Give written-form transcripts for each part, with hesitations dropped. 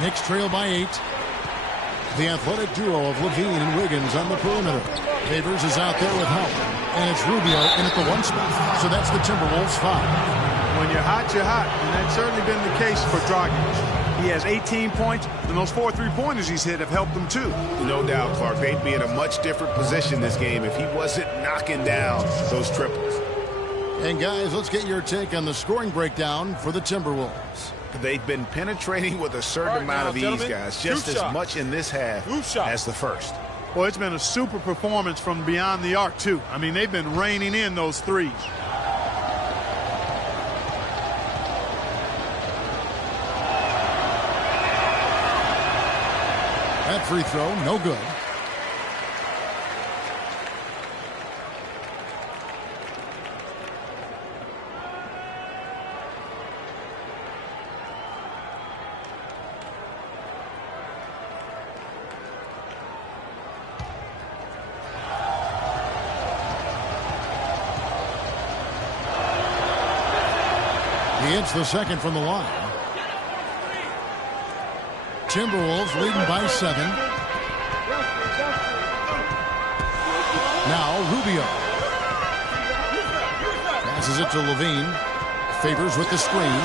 Knicks trail by 8. The athletic duo of Levine and Wiggins on the perimeter. Favors is out there with help. And it's Rubio in at the 1 spot. So that's the Timberwolves 5. When you're hot, you're hot. And that's certainly been the case for Dragic. He has 18 points, and those 4 3-pointers he's hit have helped him too. No doubt, Clark. They'd be in a much different position this game if he wasn't knocking down those triples. And guys, let's get your take on the scoring breakdown for the Timberwolves. They've been penetrating with a certain amount of ease, guys. Just as much in this half as the first. Well, it's been a super performance from beyond the arc, too. I mean, they've been raining in those threes. That free throw, no good. He hits the second from the line. Timberwolves leading by 7. Now Rubio. Passes it to Levine. Favors with the screen.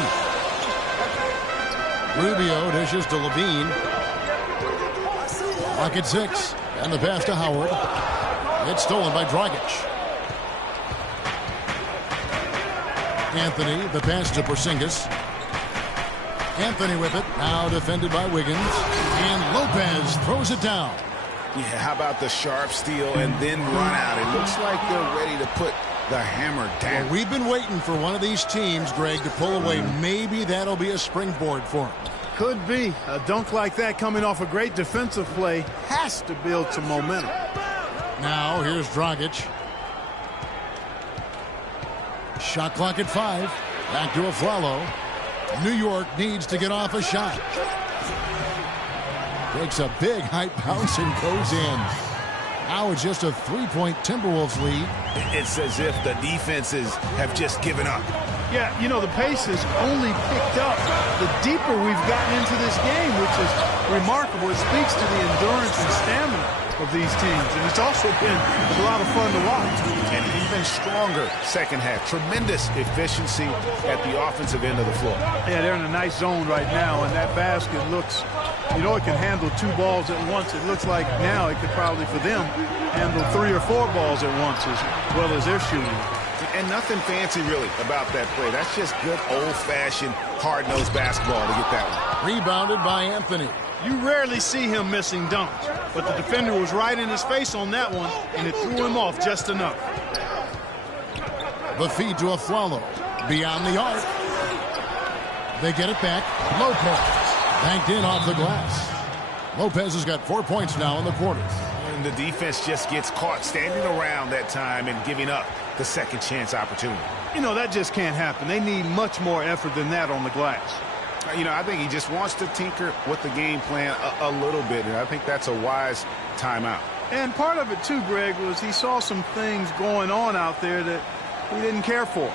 Rubio dishes to Levine. Clock at 6. And the pass to Howard. It's stolen by Dragic. Anthony, the pass to Porzingis. Anthony with it, now defended by Wiggins. And Lopez throws it down. Yeah, how about the sharp steal and then run out? It looks like they're ready to put the hammer down. Well, we've been waiting for one of these teams, Greg, to pull away. Maybe that'll be a springboard for them. Could be. A dunk like that coming off a great defensive play has to build some momentum. Now here's Dragic. Shot clock at 5. Back to Afflalo. New York needs to get off a shot. Takes a big height bounce and goes in. Now it's just a 3-point Timberwolves lead. It's as if the defenses have just given up. Yeah, you know, the pace has only picked up the deeper we've gotten into this game, which is remarkable. It speaks to the endurance and stamina of these teams, and it's also been a lot of fun to watch. And even stronger second half. Tremendous efficiency at the offensive end of the floor. Yeah, they're in a nice zone right now, and that basket looks, you know, it can handle 2 balls at once. It looks like now it could probably, for them, handle 3 or 4 balls at once as well as they're shooting. And nothing fancy, really, about that play. That's just good old-fashioned, hard-nosed basketball to get that one. Rebounded by Anthony. You rarely see him missing dunks, but the defender was right in his face on that one, and it threw him off just enough. The feed to Afflalo. Beyond the arc. They get it back. Lopez. Banked in off the glass. Lopez has got 4 points now in the quarter. And the defense just gets caught standing around that time and giving up the second chance opportunity. You know, that just can't happen. They need much more effort than that on the glass. You know, I think he just wants to tinker with the game plan a little bit, and I think that's a wise timeout. And part of it, too, Greg, was he saw some things going on out there that he didn't care for.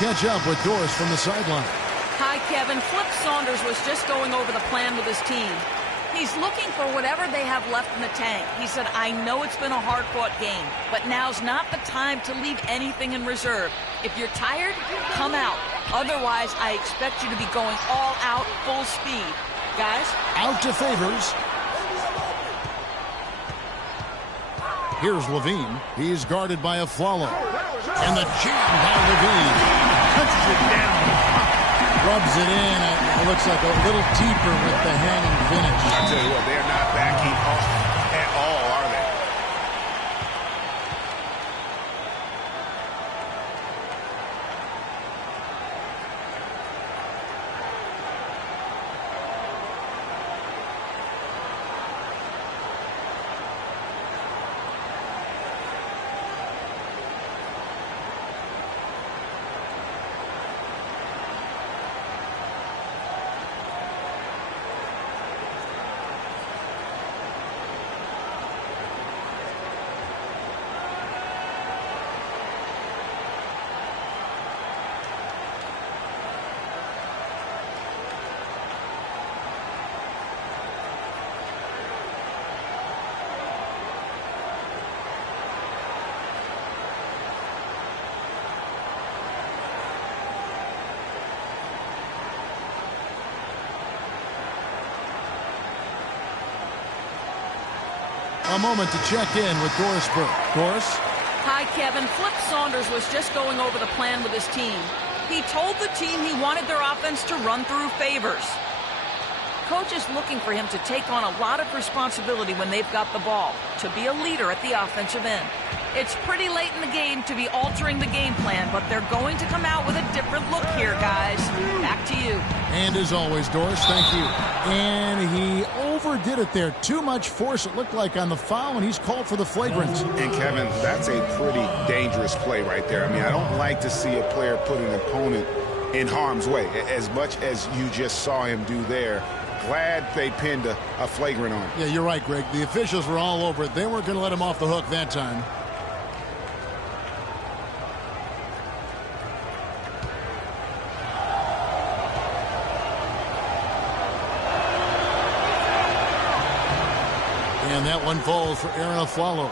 Catch up with Doris from the sideline. Hi, Kevin. Flip Saunders was just going over the plan with his team. He's looking for whatever they have left in the tank. He said, I know it's been a hard-fought game, but now's not the time to leave anything in reserve. If you're tired, come out. Otherwise, I expect you to be going all out, full speed. Guys? Out to Favors. Here's Levine. He's guarded by Afflalo. And the jam by Levine. Punches it down. Rubs it in. It looks like a little deeper with the hanging finish. I tell you what, they're not backing off at all, are A moment to check in with Doris Burke. Doris? Hi, Kevin. Flip Saunders was just going over the plan with his team. He told the team he wanted their offense to run through Favors. Coach is looking for him to take on a lot of responsibility when they've got the ball, to be a leader at the offensive end. It's pretty late in the game to be altering the game plan, but they're going to come out with a different look here, guys. Back to you. And as always, Doris, thank you. And he overdid it there. Too much force, it looked like, on the foul, and he's called for the flagrant. And, Kevin, that's a pretty dangerous play right there. I mean, I don't like to see a player put an opponent in harm's way, as much as you just saw him do there. Glad they pinned a flagrant on him. Yeah, you're right, Greg. The officials were all over it. They weren't going to let him off the hook that time. And that one falls for Arron Afflalo.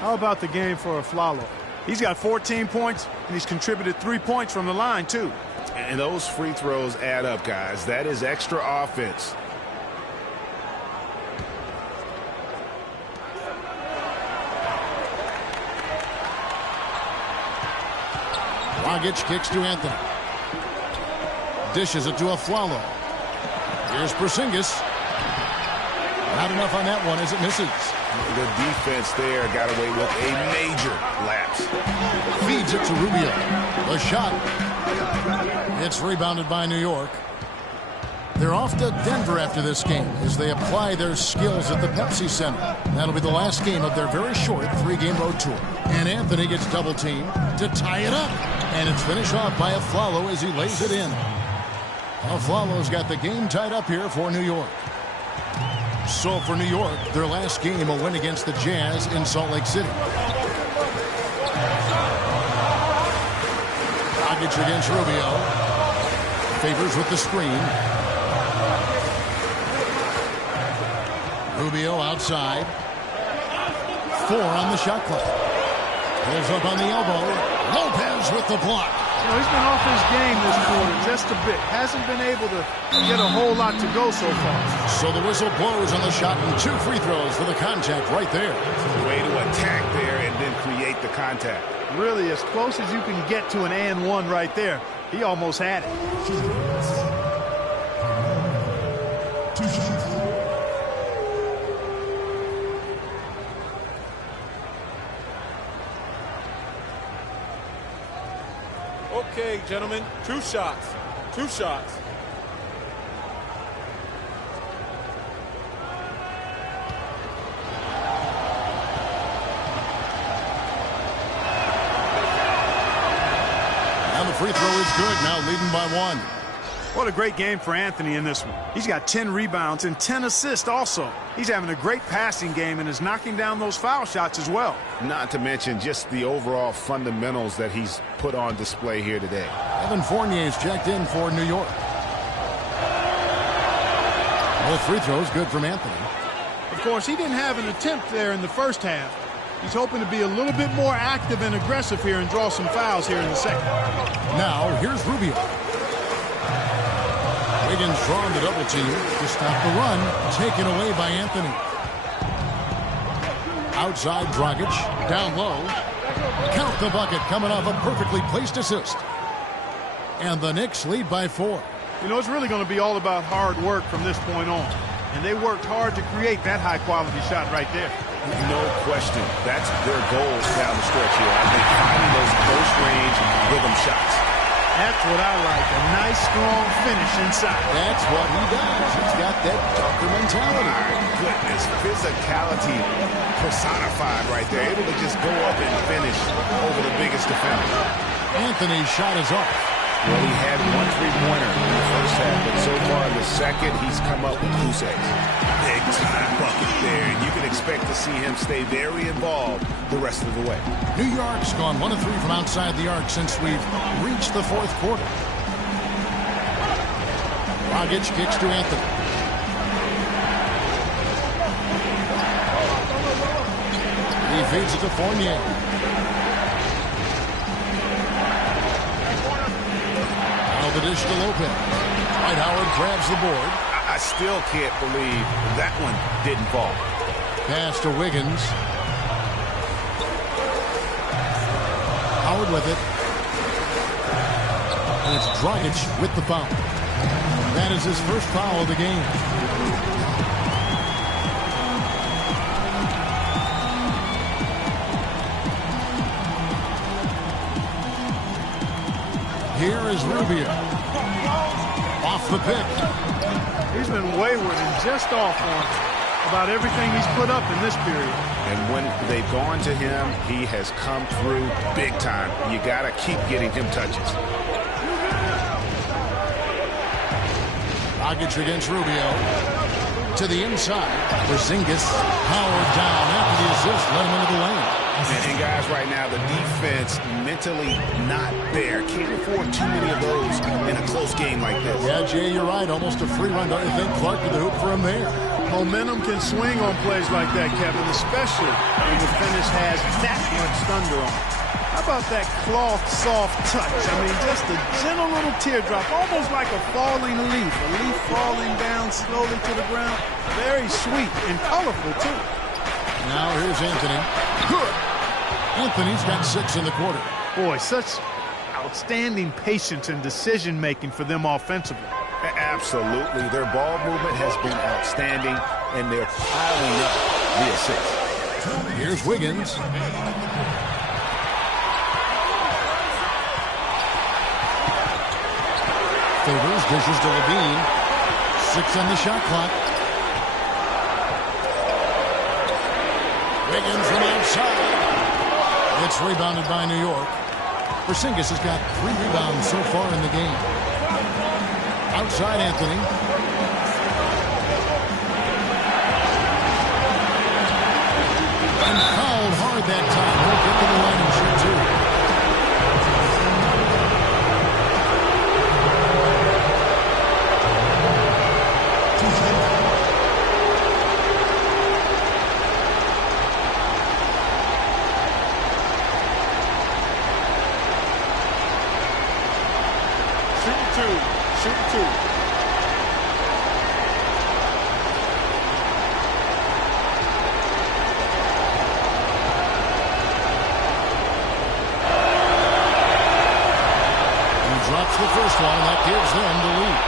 How about the game for Afflalo? He's got 14 points, and he's contributed 3 points from the line, too. And those free throws add up, guys. That is extra offense. Dragic kicks to Anthony. Dishes it to Afflalo. Here's Porzingis. Not enough on that one as it misses. The defense there got away with a major lapse. Feeds it to Rubio. The shot. It's rebounded by New York. They're off to Denver after this game as they apply their skills at the Pepsi Center. That'll be the last game of their very short 3-game road tour. And Anthony gets double-teamed to tie it up. And it's finished off by Afflalo as he lays it in. Afflalo's got the game tied up here for New York. So for New York, their last game, a win against the Jazz in Salt Lake City. Dragic against Rubio. Favors with the screen. Rubio outside. 4 on the shot clock. Pulls up on the elbow. Lopez with the block. You know, he's been off his game this quarter just a bit. Hasn't been able to get a whole lot to go so far. So the whistle blows on the shot and 2 free throws for the contact right there. Way to attack there and then create the contact. Really, as close as you can get to an and-one right there. He almost had it. Okay, gentlemen, 2 shots. 2 shots. And the free throw is good, now leading by 1. What a great game for Anthony in this one. He's got 10 rebounds and 10 assists also. He's having a great passing game and is knocking down those foul shots as well. Not to mention just the overall fundamentals that he's put on display here today. Evan Fournier's checked in for New York. Both free throws good from Anthony. Of course, he didn't have an attempt there in the first half. He's hoping to be a little bit more active and aggressive here and draw some fouls here in the second. Now, here's Rubio. Wiggins drawn the double team to stop the run, taken away by Anthony. Outside Dragic, down low. Count the bucket coming off a perfectly placed assist. And the Knicks lead by 4. You know, it's really going to be all about hard work from this point on. And they worked hard to create that high-quality shot right there. No question. That's their goals down the stretch here. I think finding those close-range rhythm shots. That's what I like, a nice, strong finish inside. That's what he does. He's got that Dunker mentality. My goodness, physicality personified right there. Able to just go up and finish over the biggest defender. Anthony's shot is off. Well, he had 1 3-pointer in the first half, but so far in the second, he's come up with 2 saves. Big-time bucket there, and you can expect to see him stay very involved the rest of the way. New York's gone 1 of 3 from outside the arc since we've reached the 4th quarter. Dragic kicks to Anthony. He feeds it to Fournier. Now the dish to Lopez. Dwight Howard grabs the board. I still can't believe that one didn't fall. Pass to Wiggins. Howard with it. And it's Dragic with the foul. That is his first foul of the game. Here is Rubio. Off the pick. He's been wayward and just off on about everything he's put up in this period. And when they've gone to him, he has come through big time. You got to keep getting him touches. Dragic against Rubio. To the inside. Porzingis. Howard down after the assist. Let him into the lane. And guys, right now, the defense mentally not there. Can't afford too many of those in a close game like this. Yeah, Jay, you're right. Almost a free run. Don't you think? Clark with the hoop for him there. Momentum can swing on plays like that, Kevin, especially when the finish has that much thunder on it. How about that cloth soft touch? I mean, just a gentle little teardrop, almost like a falling leaf. A leaf falling down slowly to the ground. Very sweet and colorful, too. Now here's Anthony. Good. Anthony's got 6 in the quarter. Boy, such outstanding patience and decision-making for them offensively. Absolutely. Their ball movement has been outstanding, and they're piling up the assists. Here's Wiggins. Favors, dishes to Levine. 6 on the shot clock. Wiggins from outside. It's rebounded by New York. Porzingis has got 3 rebounds so far in the game. Outside Anthony. And fouled hard that time. He'll get to the line and shoot 2. Drops the first one, and that gives them the lead.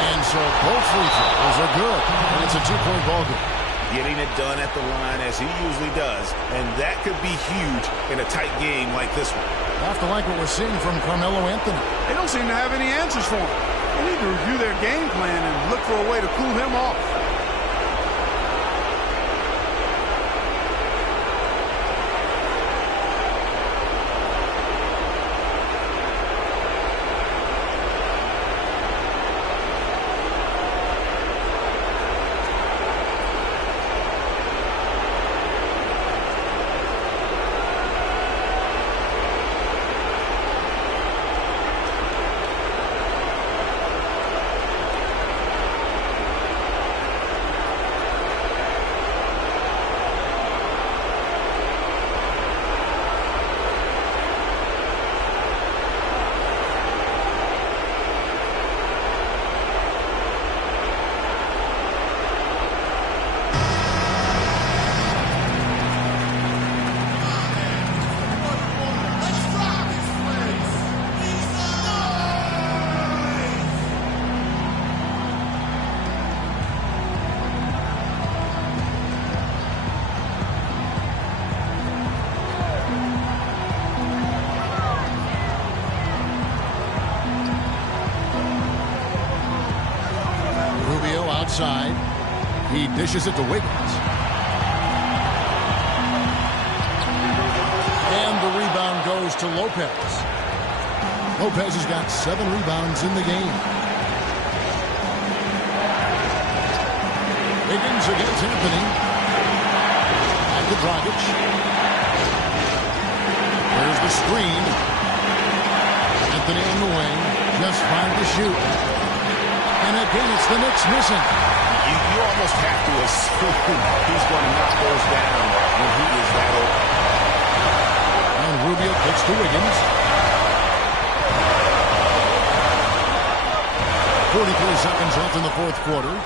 And so both free throws are good. And it's a 2-point ball game. Getting it done at the line as he usually does, and that could be huge in a tight game like this one. Have to like what we're seeing from Carmelo Anthony. They don't seem to have any answers for him. They need to review their game plan and look for a way to cool him off. Outside. He dishes it to Wiggins. And the rebound goes to Lopez. Lopez has got 7 rebounds in the game. Wiggins against Anthony. Back to Dragic. There's the screen. At Anthony on the wing. Just 5 to shoot. And again, it's the Knicks missing. You almost have to assume he's going to knock those down when he is that open. And Rubio kicks to Wiggins. 43 seconds left in the fourth quarter.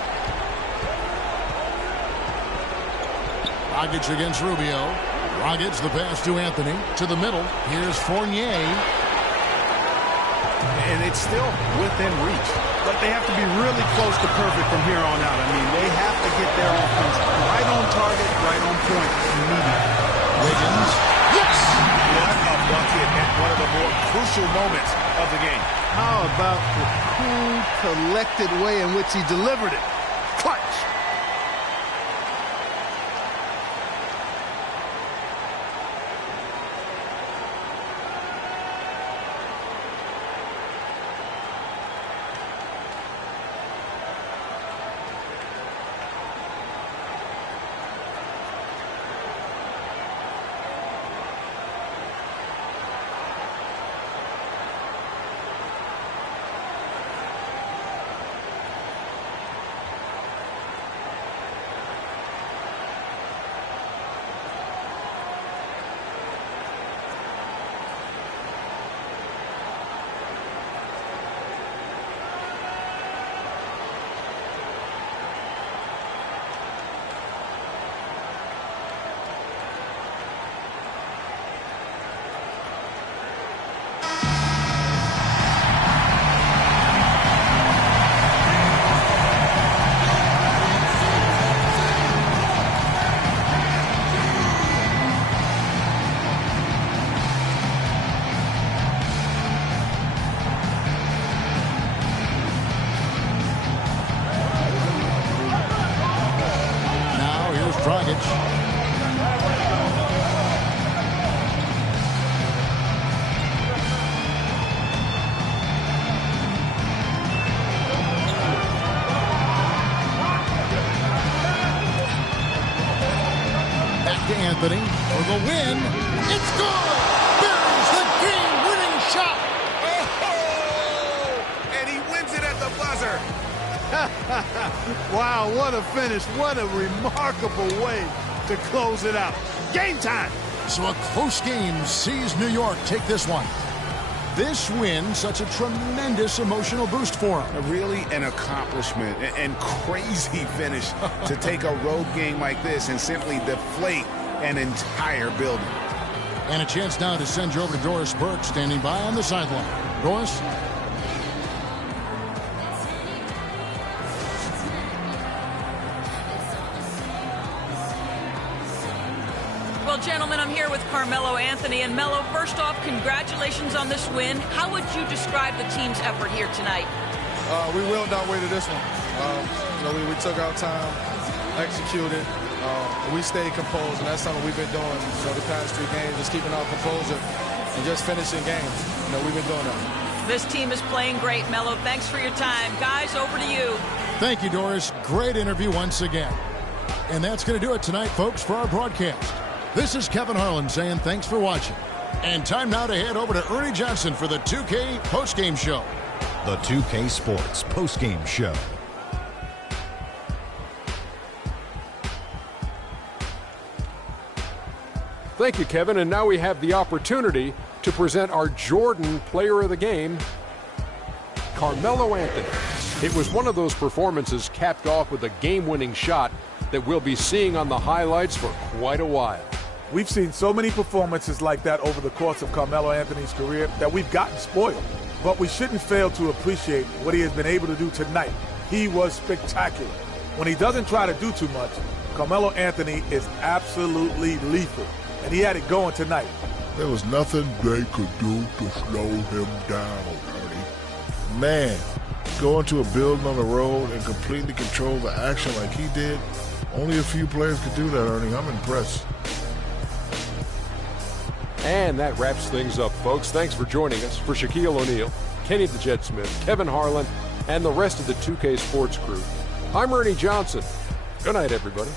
Dragic against Rubio. Dragic, the pass to Anthony. To the middle. Here's Fournier. And it's still within reach. But they have to be really close to perfect from here on out. I mean, they have to get their offense right on target, right on point immediately. Wiggins. Yes! What a bucket at one of the more crucial moments of the game. How about the cool, collected way in which he delivered it? Clutch! Dragic. Back to Anthony for the win. It's good! Buries the game-winning shot! Oh! And he wins it at the buzzer. Wow, what a finish. What a remarkable way to close it out. Game time! So a close game sees New York take this one. This win, such a tremendous emotional boost for him. Really an accomplishment and crazy finish to take a road game like this and simply deflate an entire building. And a chance now to send you over to Doris Burke, standing by on the sideline. Doris? Well, gentlemen, I'm here with Carmelo Anthony. And Melo, first off, congratulations on this win. How would you describe the team's effort here tonight? We willed our way to this one. We took our time, executed. We stayed composed, and that's something we've been doing the past 3 games, just keeping our composure and just finishing games. We've been doing that. This team is playing great, Melo. Thanks for your time. Guys, over to you. Thank you, Doris. Great interview once again. And that's going to do it tonight, folks, for our broadcast. This is Kevin Harlan saying thanks for watching. And time now to head over to Ernie Johnson for the 2K postgame show. The 2K Sports postgame show. Thank you, Kevin. And now we have the opportunity to present our Jordan Player of the Game, Carmelo Anthony. It was one of those performances capped off with a game-winning shot that we'll be seeing on the highlights for quite a while. We've seen so many performances like that over the course of Carmelo Anthony's career that we've gotten spoiled. But we shouldn't fail to appreciate what he has been able to do tonight. He was spectacular. When he doesn't try to do too much, Carmelo Anthony is absolutely lethal. And he had it going tonight. There was nothing they could do to slow him down, Ernie. Man, going to a building on the road and completely control the action like he did, only a few players could do that, Ernie. I'm impressed. And that wraps things up, folks. Thanks for joining us. For Shaquille O'Neal, Kenny the Jet Smith, Kevin Harlan, and the rest of the 2K Sports crew, I'm Ernie Johnson. Good night, everybody.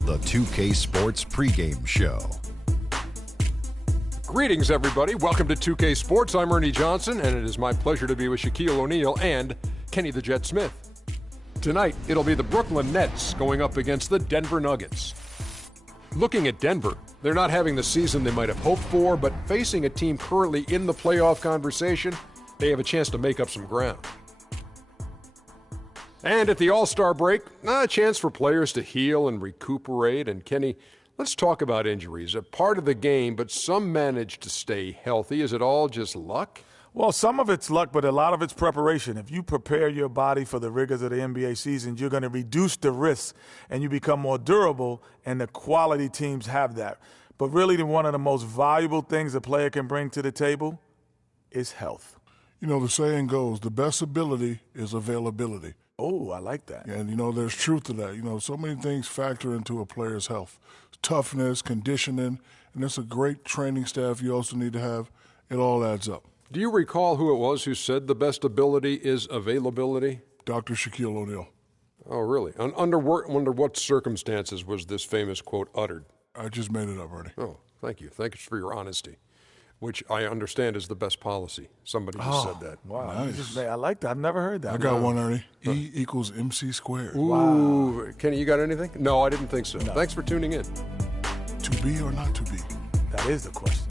The 2K Sports pregame show. Greetings, everybody. Welcome to 2K Sports. I'm Ernie Johnson, and it is my pleasure to be with Shaquille O'Neal and Kenny the Jet Smith. Tonight, it'll be the Brooklyn Nets going up against the Denver Nuggets. Looking at Denver, they're not having the season they might have hoped for, but facing a team currently in the playoff conversation, they have a chance to make up some ground. And at the All-Star break, a chance for players to heal and recuperate. And Kenny, let's talk about injuries. A part of the game, but some manage to stay healthy. Is it all just luck? Well, some of it's luck, but a lot of it's preparation. If you prepare your body for the rigors of the NBA season, you're going to reduce the risks and you become more durable, and the quality teams have that. But really, one of the most valuable things a player can bring to the table is health. You know, the saying goes, the best ability is availability. Oh, I like that. And, you know, there's truth to that. You know, so many things factor into a player's health. Toughness, conditioning, and it's a great training staff you also need to have. It all adds up. Do you recall who it was who said the best ability is availability? Dr. Shaquille O'Neal. Oh, really? Under what circumstances was this famous quote uttered? I just made it up, Ernie. Oh, thank you. Thank you for your honesty, which I understand is the best policy. Somebody just said that. Wow. Nice. I like that. I've never heard that. I got one, Ernie. E equals MC squared. Ooh. Wow. Kenny, you got anything? No, I didn't think so. No. Thanks for tuning in. To be or not to be? That is the question.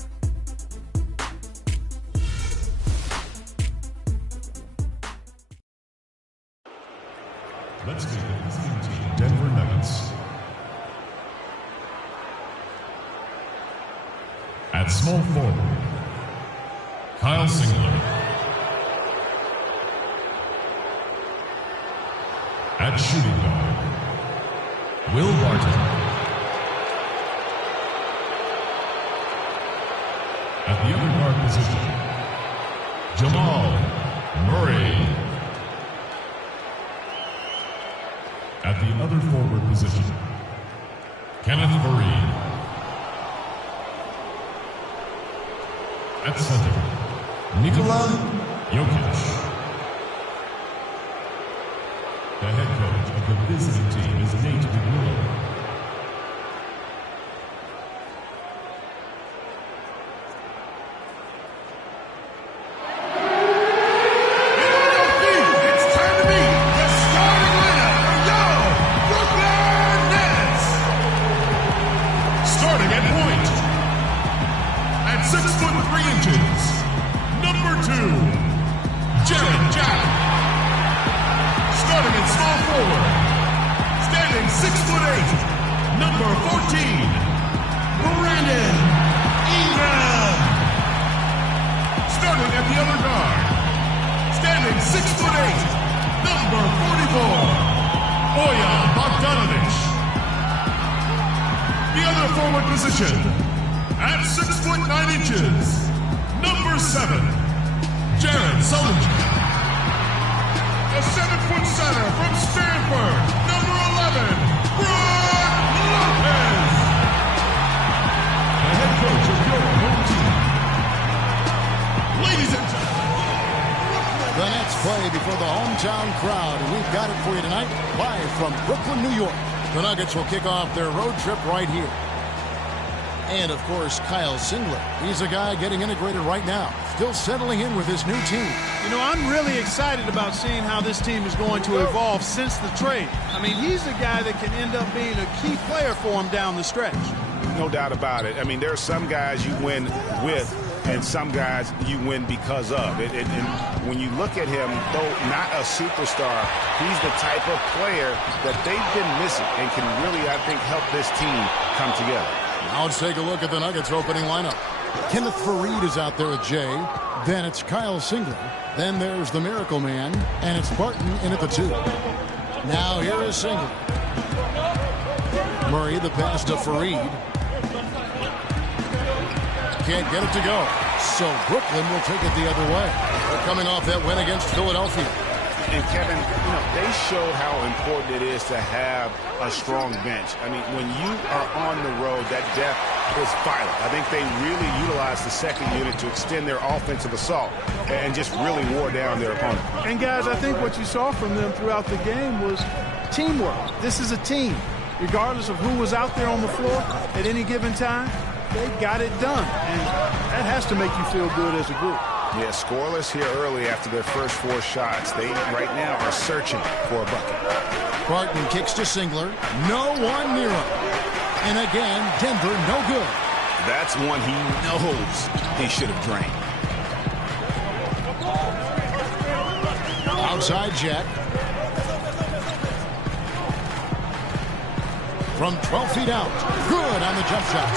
Let's meet the visiting team, Denver Nuggets. At small forward, Kyle Singler. At shooting guard, Will Barton. At the other guard position, Jamal Murray. At the other forward position, Kenneth Faried. At center, Nikola Jokic. The head coach of the visiting team is Nate DeGrulla. Will kick off their road trip right here. And, of course, Kyle Singler. He's a guy getting integrated right now, still settling in with his new team. You know, I'm really excited about seeing how this team is going to evolve since the trade. I mean, he's a guy that can end up being a key player for him down the stretch. No doubt about it. I mean, there are some guys you win with and some guys you win because of. And when you look at him, though not a superstar, he's the type of player that they've been missing and can really, I think, help this team come together. Now let's take a look at the Nuggets opening lineup. Kenneth Faried is out there with Jay. Then it's Kyle Singler. Then there's the Miracle Man. And it's Barton in at the 2. Now here is Singler. Murray, the pass to Faried. Can't get it to go. So Brooklyn will take it the other way. They're coming off that win against Philadelphia. And Kevin, you know, they showed how important it is to have a strong bench. I mean, when you are on the road, that depth is vital. I think they really utilized the second unit to extend their offensive assault and just really wore down their opponent. And guys, I think what you saw from them throughout the game was teamwork. This is a team. Regardless of who was out there on the floor at any given time, they got it done. And that has to make you feel good as a group. Yeah, scoreless here early after their first 4 shots. They right now are searching for a bucket. Barton kicks to Singler. No one near him. And again, Denver no good. That's one he knows he should have drained. Outside Jack. From 12 feet out. Good on the jump shot.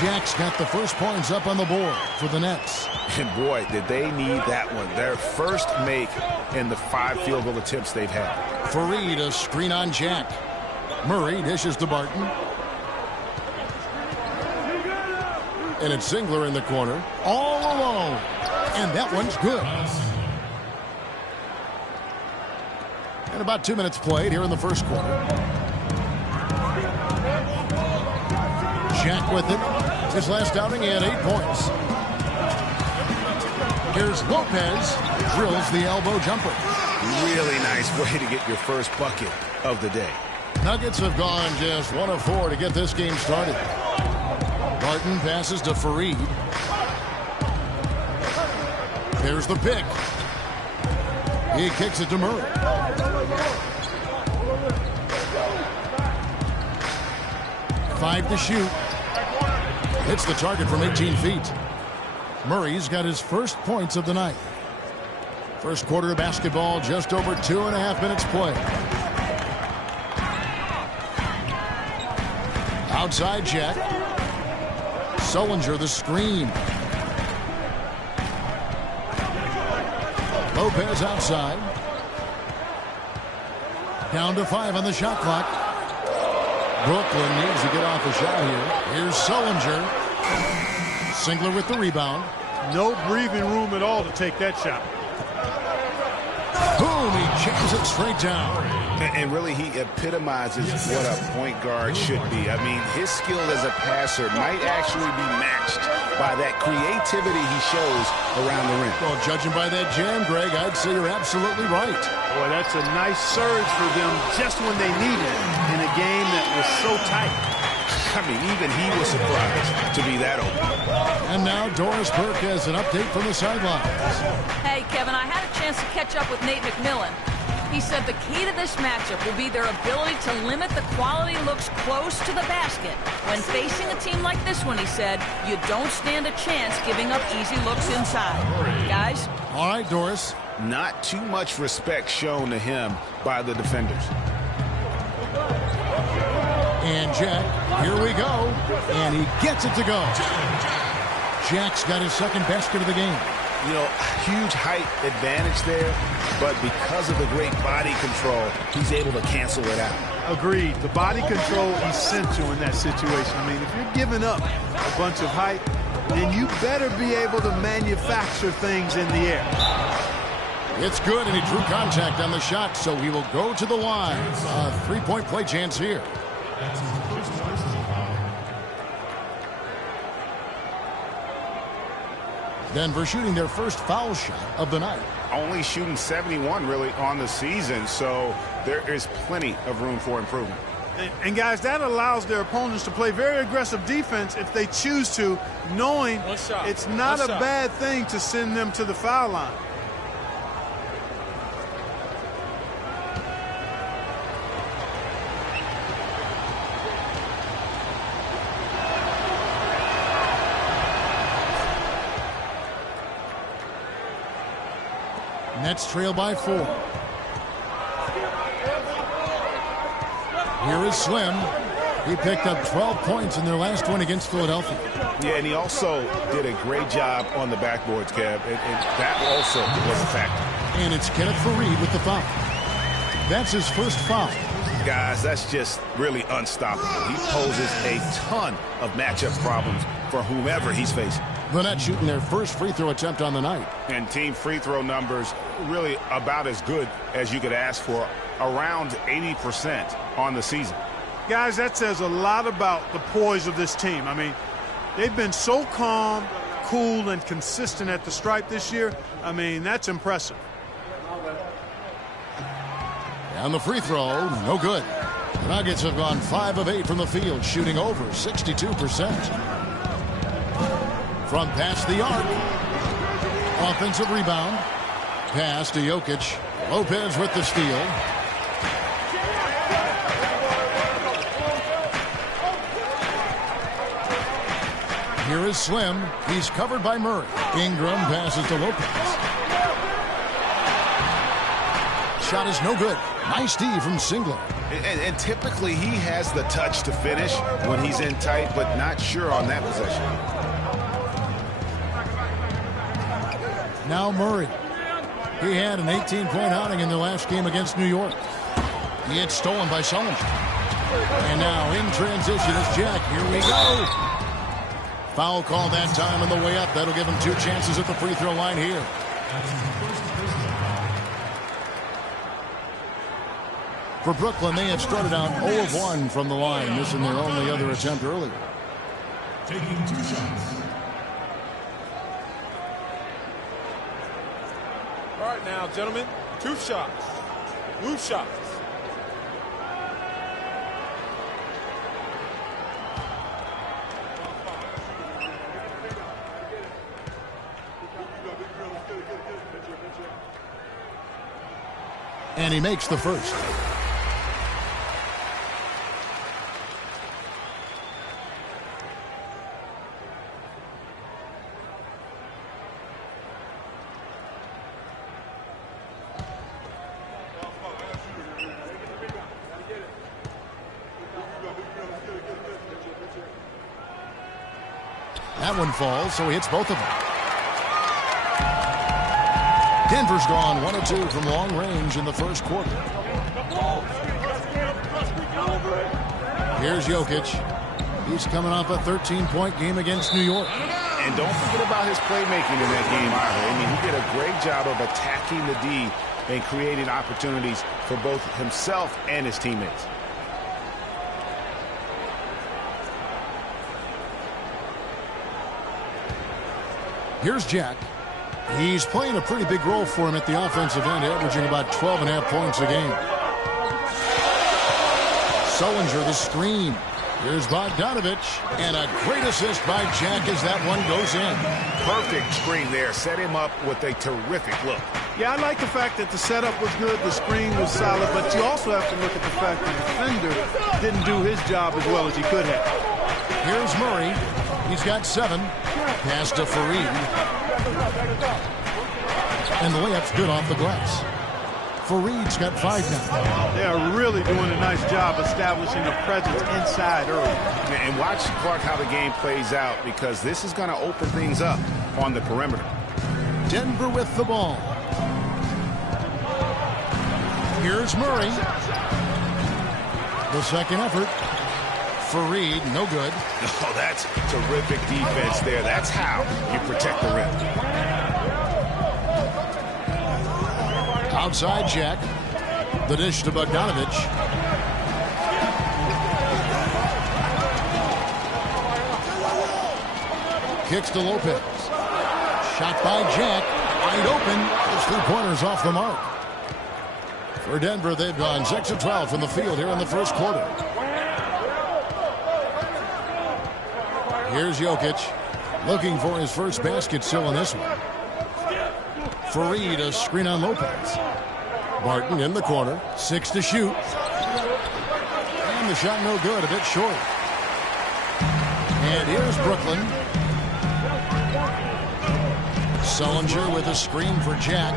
Jack's got the first points up on the board for the Nets. And boy, did they need that one. Their first make in the 5 field goal attempts they've had. Fareed, a screen on Jack. Murray dishes to Barton. And it's Singler in the corner. All alone. And that one's good. And about 2 minutes played here in the first quarter. Jack with it. His last outing, he had 8 points. Here's Lopez. Drills the elbow jumper. Really nice way to get your first bucket of the day. Nuggets have gone just 1 of 4 to get this game started. Barton passes to Fareed. There's the pick. He kicks it to Murray. Five to shoot. Hits the target from 18 feet. Murray's got his first points of the night. First quarter of basketball, just over 2.5 minutes played. Outside Jack. Sullinger the screen. Lopez outside. Down to 5 on the shot clock. Brooklyn needs to get off a shot here. Here's Sullinger. Singler with the rebound. No breathing room at all to take that shot. Boom, he jams it straight down. And really, he epitomizes what a point guard should be. I mean, his skill as a passer might actually be matched by that creativity he shows around the rim. Well, judging by that jam, Greg, I'd say you're absolutely right. Boy, that's a nice surge for them just when they needed it in a game that was so tight. I mean, even he was surprised to be that open. And now Doris Burke has an update from the sidelines. Hey, Kevin, I had a chance to catch up with Nate McMillan. He said the key to this matchup will be their ability to limit the quality looks close to the basket. When facing a team like this one, he said, you don't stand a chance giving up easy looks inside. Guys? All right, Doris. Not too much respect shown to him by the defenders. And Jack, here we go. And he gets it to go. Jack's got his second basket of the game. You know, huge height advantage there, but because of the great body control, he's able to cancel it out. Agreed. The body control essential in that situation. I mean, if you're giving up a bunch of height, then you better be able to manufacture things in the air. It's good, and he drew contact on the shot, so he will go to the line. A three-point play chance here. Denver shooting their first foul shot of the night. Only shooting 71 really on the season, so there is plenty of room for improvement. And guys, that allows their opponents to play very aggressive defense if they choose to, knowing it's not a bad thing to send them to the foul line. Nets trail by 4. Here is Slim. He picked up 12 points in their last one against Philadelphia. Yeah, and he also did a great job on the backboards, Kev. And that also was a factor. And it's Kenneth Fareed with the foul. That's his first foul. guys, that's just really unstoppable. He poses a ton of matchup problems for whomever he's facing. The Nets shooting their first free throw attempt on the night. And team free throw numbers really about as good as you could ask for, around 80% on the season. Guys, that says a lot about the poise of this team. I mean, they've been so calm, cool, and consistent at the stripe this year. I mean, that's impressive. And the free throw, no good. The Nuggets have gone 5 of 8 from the field, shooting over 62%. From past the arc. Offensive rebound. Pass to Jokic. Lopez with the steal. Here is Slim. He's covered by Murray. Ingram passes to Lopez. Shot is no good. Nice D from Singler. And typically he has the touch to finish when he's in tight, but not sure on that possession. Now Murray. He had an 18-point outing in the last game against New York. He had stolen by Sullinger. And now in transition is Jack. Here we go. Foul call that time on the way up. That'll give him 2 chances at the free throw line here. For Brooklyn, they have started out 0 of 1 from the line, missing their only other attempt earlier. Taking 2 shots. All right now, gentlemen, 2 shots. Loose shots. And he makes the first. That one falls, so he hits both of them. Denver's gone 1 of 2 from long range in the first quarter. Here's Jokic. He's coming off a 13-point game against New York. And don't forget about his playmaking in that game either. I mean, he did a great job of attacking the D and creating opportunities for both himself and his teammates. Here's Jack. He's playing a pretty big role for him at the offensive end, averaging about 12.5 points a game. Sullinger, the screen. Here's Bogdanovic, and a great assist by Jack as that one goes in. Perfect screen there. Set him up with a terrific look. Yeah, I like the fact that the setup was good, the screen was solid, but you also have to look at the fact that the defender didn't do his job as well as he could have. Here's Murray. He's got 7. Pass to Fareed. And the layup's good off the glass. Fareed's got 5 now. They are really doing a nice job establishing a presence inside early. And watch, Clark, how the game plays out, because this is going to open things up on the perimeter. Denver with the ball. Here's Murray. The second effort. Fareed, no good. Oh, that's terrific defense there. That's how you protect the rim. Outside Jack. The dish to Bogdanovic. Kicks to Lopez. Shot by Jack. Wide open. His 3-pointers off the mark. For Denver, they've gone 6 of 12 from the field here in the first quarter. Here's Jokic, looking for his first basket still in this one. Fareed, a screen on Lopez. Barton in the corner, 6 to shoot. And the shot no good, a bit short. And here's Brooklyn. Sullinger with a screen for Jack.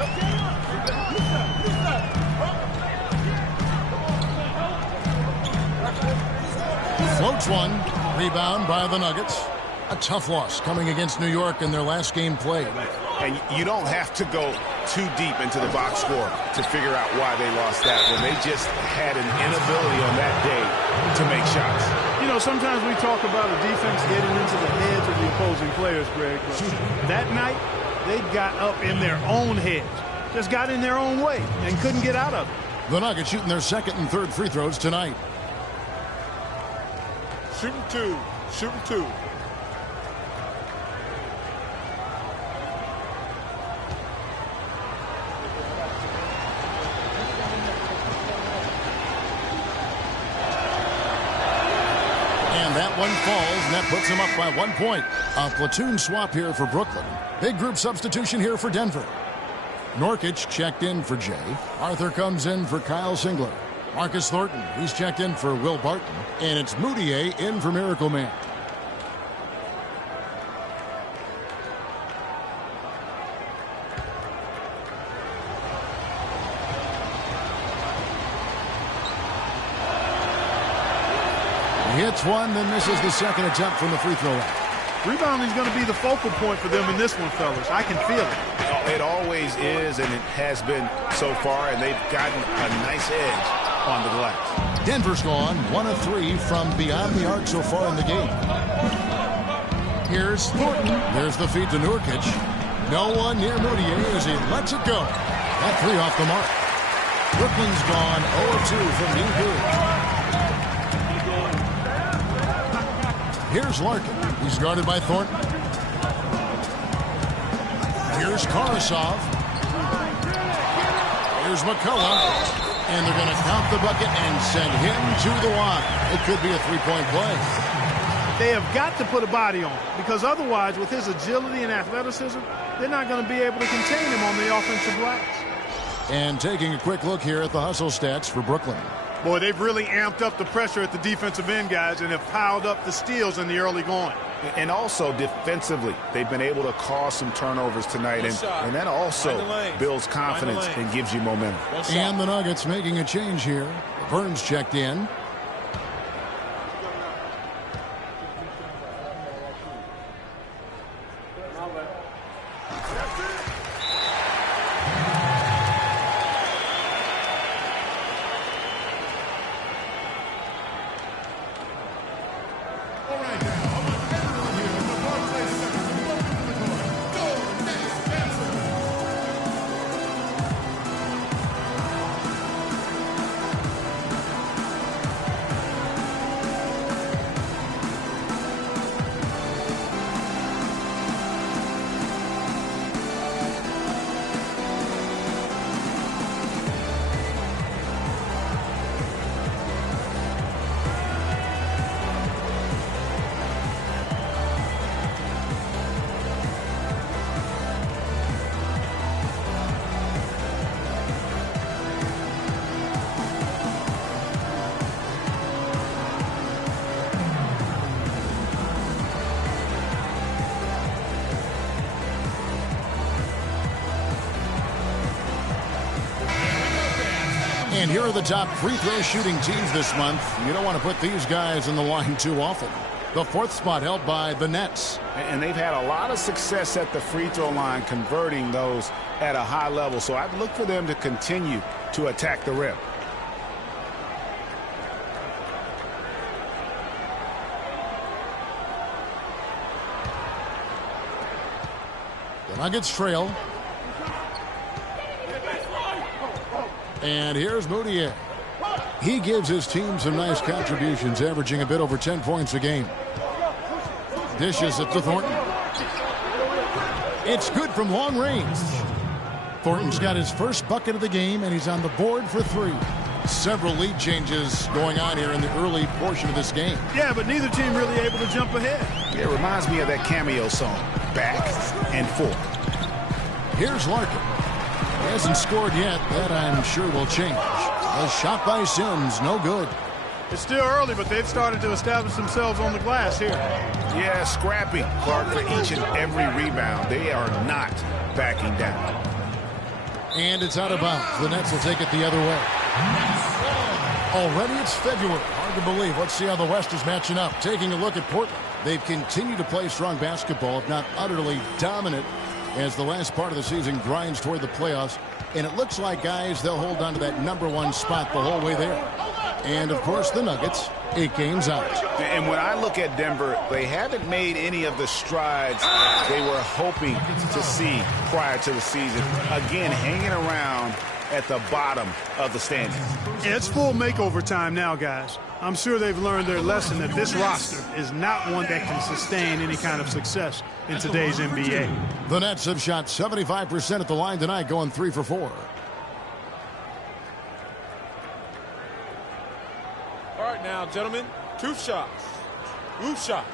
Floats one. Rebound by the Nuggets. A tough loss coming against New York in their last game played. And you don't have to go too deep into the box score to figure out why they lost that one. They just had an inability on that day to make shots. You know, sometimes we talk about a defense getting into the heads of the opposing players, Greg, but that night they got up in their own heads, just got in their own way and couldn't get out of it. The Nuggets shooting their second and third free throws tonight. Shooting two. Shooting two. And that one falls, and that puts them up by 1 point. A platoon swap here for Brooklyn. Big group substitution here for Denver. Nurkic checked in for Jay. Arthur comes in for Kyle Singler. Marcus Thornton, he's checked in for Will Barton. And it's Moutier in for Miracle Man. He hits one, then misses the second attempt from the free throw line. Rebounding is going to be the focal point for them in this one, fellas. I can feel it. It always is, and it has been so far, and they've gotten a nice edge on the glass. Denver's gone 1 of 3 from beyond the arc so far in the game. Here's Thornton. There's the feed to Nurkic. No one near Moutier as he lets it go. That three off the mark. Brooklyn's gone 0 of 2 from deep here. Here's Larkin. He's guarded by Thornton. Here's Karasov. Here's McCullough. And they're going to count the bucket and send him to the line. It could be a three-point play. They have got to put a body on, because otherwise, with his agility and athleticism, they're not going to be able to contain him on the offensive glass. And taking a quick look here at the hustle stats for Brooklyn. Boy, they've really amped up the pressure at the defensive end, guys, and have piled up the steals in the early going. And also defensively, they've been able to cause some turnovers tonight, and that also builds confidence and gives you momentum. And the Nuggets making a change here. Burns checked in. And here are the top free throw shooting teams this month. You don't want to put these guys in the line too often. The fourth spot held by the Nets. And they've had a lot of success at the free throw line, converting those at a high level. So I'd look for them to continue to attack the rim. The Nuggets trail. And here's Moutier. He gives his team some nice contributions, averaging a bit over 10 points a game. Dishes it to Thornton. It's good from long range. Thornton's got his first bucket of the game, and he's on the board for 3. Several lead changes going on here in the early portion of this game. Yeah, but neither team really able to jump ahead. It reminds me of that Cameo song, Back and Forth. Here's Larkin. He hasn't scored yet. That, I'm sure, will change. A shot by Sims, no good. It's still early, but they've started to establish themselves on the glass here. Yeah, scrappy, Clark, for each and every rebound. They are not backing down. And it's out of bounds. The Nets will take it the other way. Already it's February. Hard to believe. Let's see how the West is matching up. Taking a look at Portland. They've continued to play strong basketball, if not utterly dominant. as the last part of the season grinds toward the playoffs. And it looks like, guys, they'll hold on to that #1 spot the whole way there. And, of course, the Nuggets, 8 games out. And when I look at Denver, they haven't made any of the strides they were hoping to see prior to the season. Again, hanging around at the bottom of the standings. Yeah, it's full makeover time now, guys. I'm sure they've learned their lesson that this roster is not one that can sustain any kind of success in today's NBA. The Nets have shot 75% at the line tonight, going 3 for 4. All right now, gentlemen, 2 shots. 2 shots.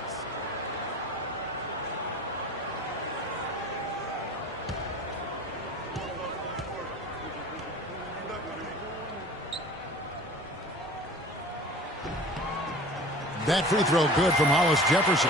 That free throw good from Hollis Jefferson.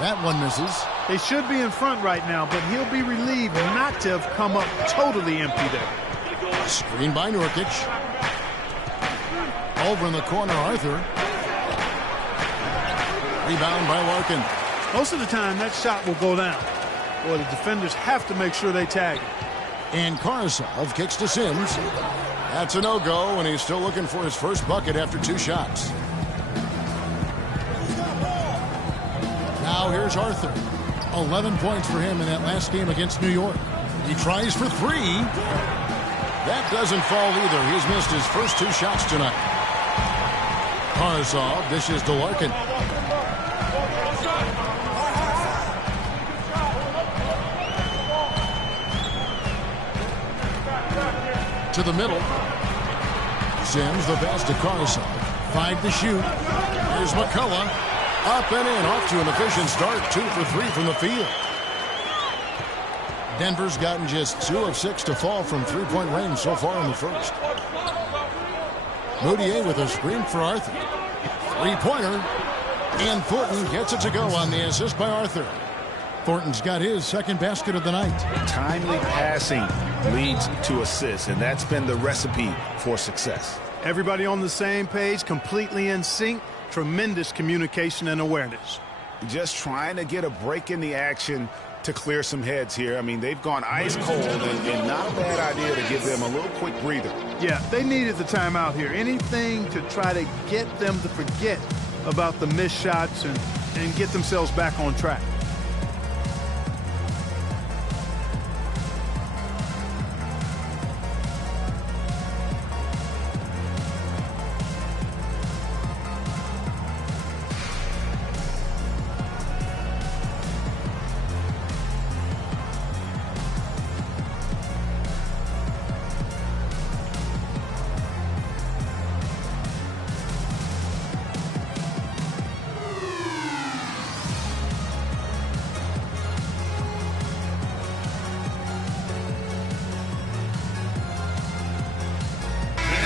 That one misses. They should be in front right now, but he'll be relieved not to have come up totally empty there. Screen by Nurkic. Over in the corner, Arthur. Rebound by Larkin. Most of the time, that shot will go down. Boy, the defenders have to make sure they tag it. And Karsov kicks to Sims. That's a no-go, and he's still looking for his first bucket after 2 shots. Now here's Arthur. 11 points for him in that last game against New York. He tries for 3. That doesn't fall either. He's missed his first 2 shots tonight. Karsov dishes to Larkin. To the middle. Sims the pass to Karsov. 5 to shoot. Here's McCullough. Up and in. Off to an efficient start. 2 for 3 from the field. Denver's gotten just 2 of 6 to fall from 3-point range so far in the first. Moutier with a screen for Arthur. 3-pointer. And Thornton gets it to go on the assist by Arthur. Thornton's got his second basket of the night. Timely passing leads to assists, and that's been the recipe for success. Everybody on the same page, completely in sync. Tremendous communication and awareness. Just trying to get a break in the action to clear some heads here. I mean, they've gone ice cold, and not a bad idea to give them a little quick breather. Yeah, they needed the timeout here. Anything to try to get them to forget about the missed shots and get themselves back on track.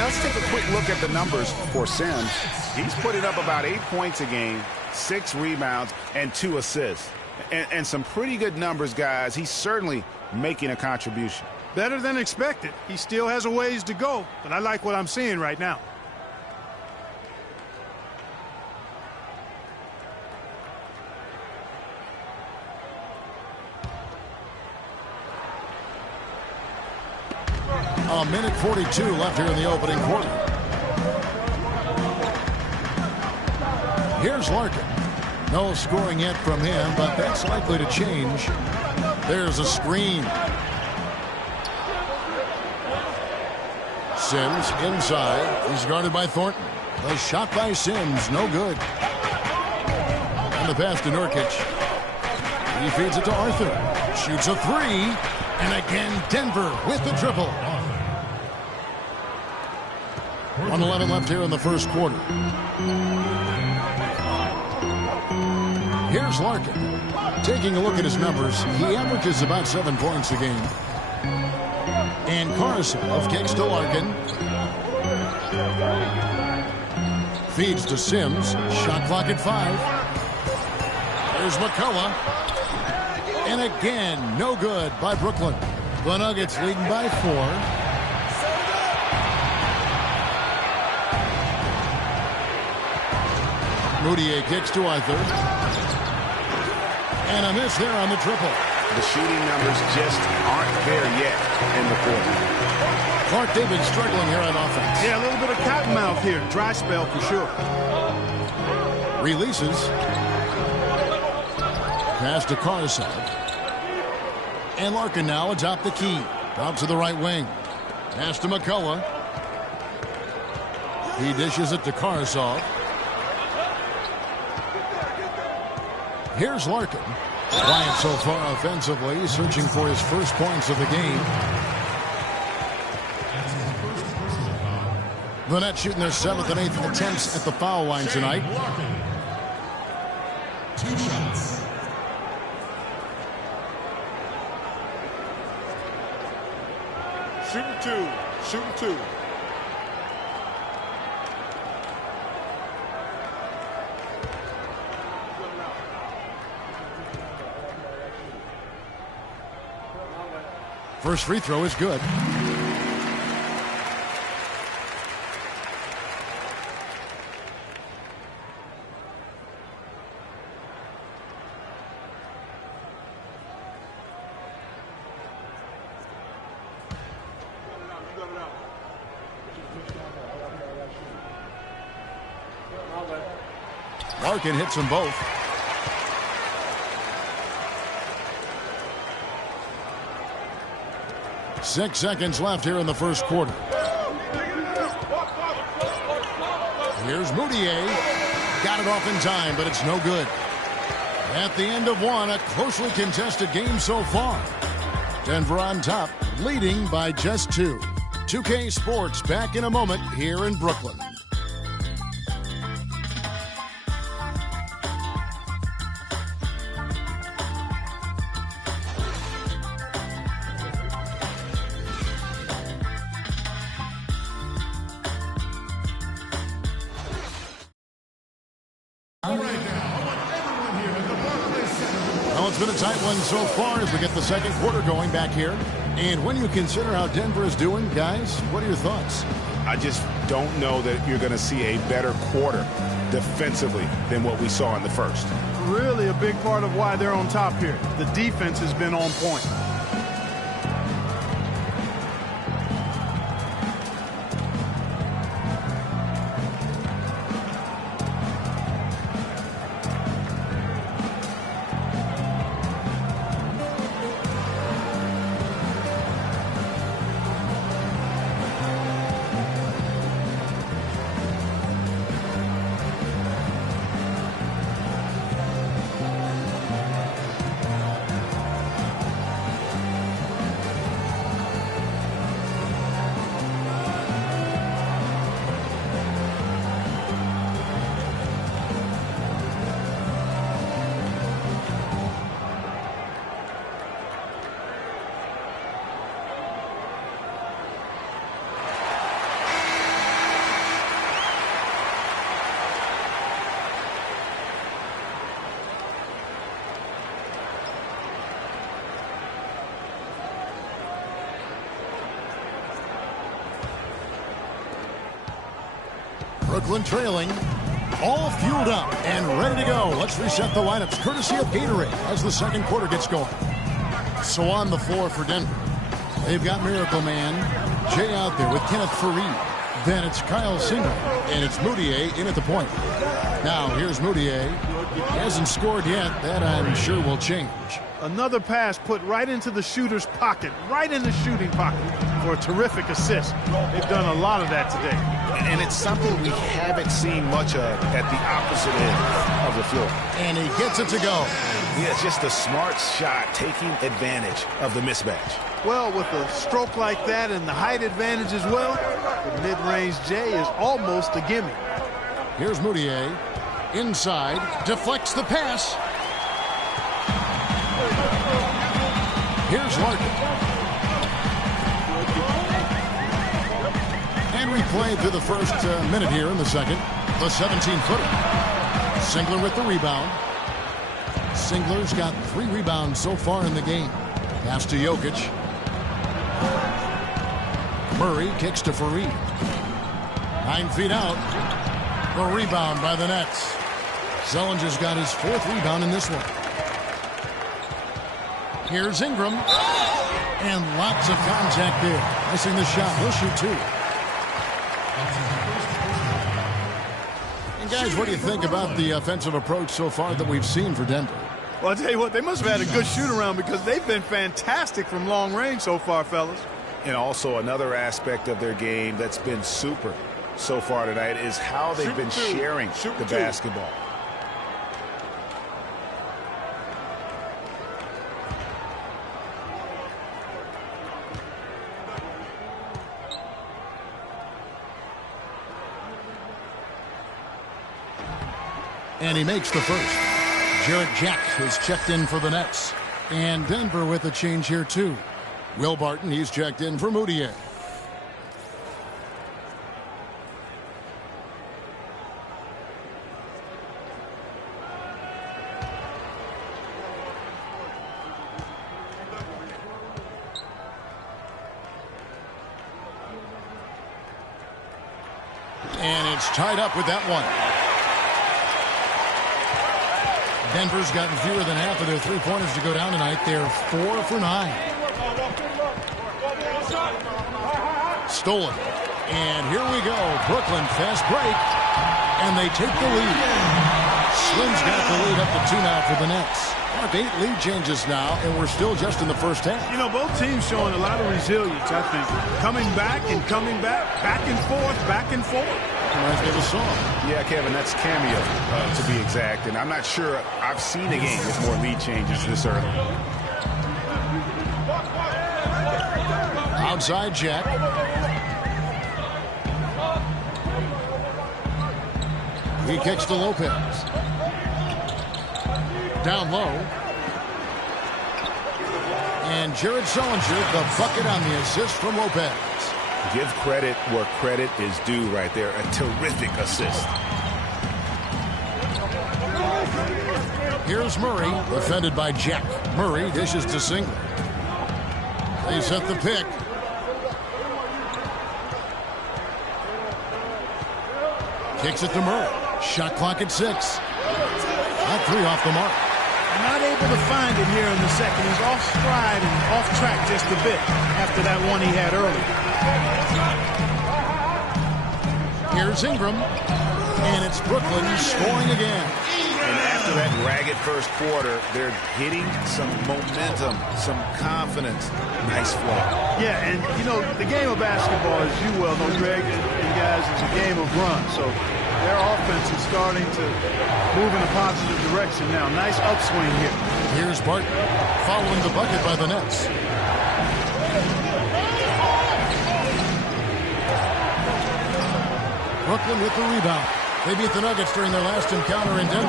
Let's take a quick look at the numbers for Sims. He's putting up about 8 points a game, 6 rebounds, and 2 assists. And some pretty good numbers, guys. He's certainly making a contribution. Better than expected. He still has a ways to go, but I like what I'm seeing right now. A minute 42 left here in the opening quarter. Here's Larkin. No scoring yet from him, but that's likely to change. There's a screen. Sims inside. He's guarded by Thornton. The shot by Sims, no good. And the pass to Nurkic. He feeds it to Arthur. Shoots a 3. And again, Denver with the triple. 1:11 left here in the first quarter. Here's Larkin. Taking a look at his numbers, he averages about 7 points a game. And Karsov kicks to Larkin. Feeds to Sims. Shot clock at 5. Here's McCullough. And again, no good by Brooklyn. The Nuggets leading by 4. Mudiay kicks to Arthur. And a miss there on the triple. The shooting numbers just aren't there yet in the quarter. Clark, they've been struggling here on offense. Yeah, a little bit of cottonmouth here. Dry spell for sure. Releases. Pass to Carsell. And Larkin now atop the key. Out to the right wing. Pass to McCullough. He dishes it to Carsell. Here's Larkin. Quiet so far offensively, searching for his first points of the game. The Nets shooting their 7th and 8th attempts at the foul line tonight. 2 shots. Shooting 2. Shooting 2. First free throw is good. Larkin hits them both. Six seconds left here in the first quarter. Here's Mudiay. Got it off in time, but it's no good. At the end of one, a closely contested game so far. Denver on top, leading by just 2. 2K Sports back in a moment here in Brooklyn. It's been a tight one so far as we get the second quarter going back here. And when you consider how Denver is doing, guys, what are your thoughts? I just don't know that you're going to see a better quarter defensively than what we saw in the first. Really a big part of why they're on top here. The defense has been on point. Brooklyn trailing, all fueled up and ready to go. Let's reset the lineups courtesy of Gatorade as the second quarter gets going. So on the floor for Denver, they've got Miracle Man, Jay out there with Kenneth Faried. Then it's Kyle Singer, and it's Mudiay in at the point. Now here's Mudiay. He hasn't scored yet. That I'm sure will change. Another pass put right into the shooter's pocket, right in the shooting pocket for a terrific assist. They've done a lot of that today. And it's something we haven't seen much of at the opposite end of the floor. And he gets it to go. Yeah, it's just a smart shot, taking advantage of the mismatch. Well, with a stroke like that and the height advantage as well, the mid-range J is almost a gimme. Here's Mudiay. Inside, deflects the pass. Here's Larkin. And we played through the first minute here in the second. The 17-footer. Singler with the rebound. Singler's got 3 rebounds so far in the game. Pass to Jokic. Murray kicks to Fareed. 9 feet out. The rebound by the Nets. Zellinger's got his 4th rebound in this one. Here's Ingram. And lots of contact there. Missing the shot. He'll shoot 2. And guys, what do you think about the offensive approach so far that we've seen for Denver? Well, I'll tell you what, they must have had a good shoot-around because they've been fantastic from long range so far, fellas. And also another aspect of their game that's been super so far tonight is how they've been sharing the basketball. And he makes the first. Jarrett Jack is checked in for the Nets. And Denver with a change here, too. Will Barton, he's checked in for Moutier. And it's tied up with that one. Denver's gotten fewer than half of their 3-pointers to go down tonight. They're 4 for 9. Stolen. And here we go. Brooklyn, fast break. And they take the lead. Slim's got the lead up to 2 now for the Nets. 8 lead changes now, and we're still just in the first half. You know, both teams showing a lot of resilience, I think. Coming back and coming back. Back and forth, back and forth. Reminds me of a song. Yeah, Kevin, that's Cameo, to be exact. And I'm not sure I've seen a game with more lead changes this early. Outside Jack. He kicks to Lopez. Down low. And Jared Sullinger, the bucket on the assist from Lopez. Give credit where credit is due right there. A terrific assist. Here's Murray, defended by Jack. Murray dishes to Singler. They set the pick. Kicks it to Murray. Shot clock at 6. That 3 off the mark. Not able to find it here in the second. He's off stride and off track just a bit after that one he had earlier. Here's Ingram. And it's Brooklyn scoring again. And after that ragged first quarter, they're getting some momentum, some confidence. Nice flow. Yeah, and, you know, the game of basketball, as you well know, Greg, and guys, is a game of runs. So their offense is starting to move in a positive direction now. Nice upswing here. Here's Barton following the bucket by the Nets. Brooklyn with the rebound. They beat the Nuggets during their last encounter in Denver.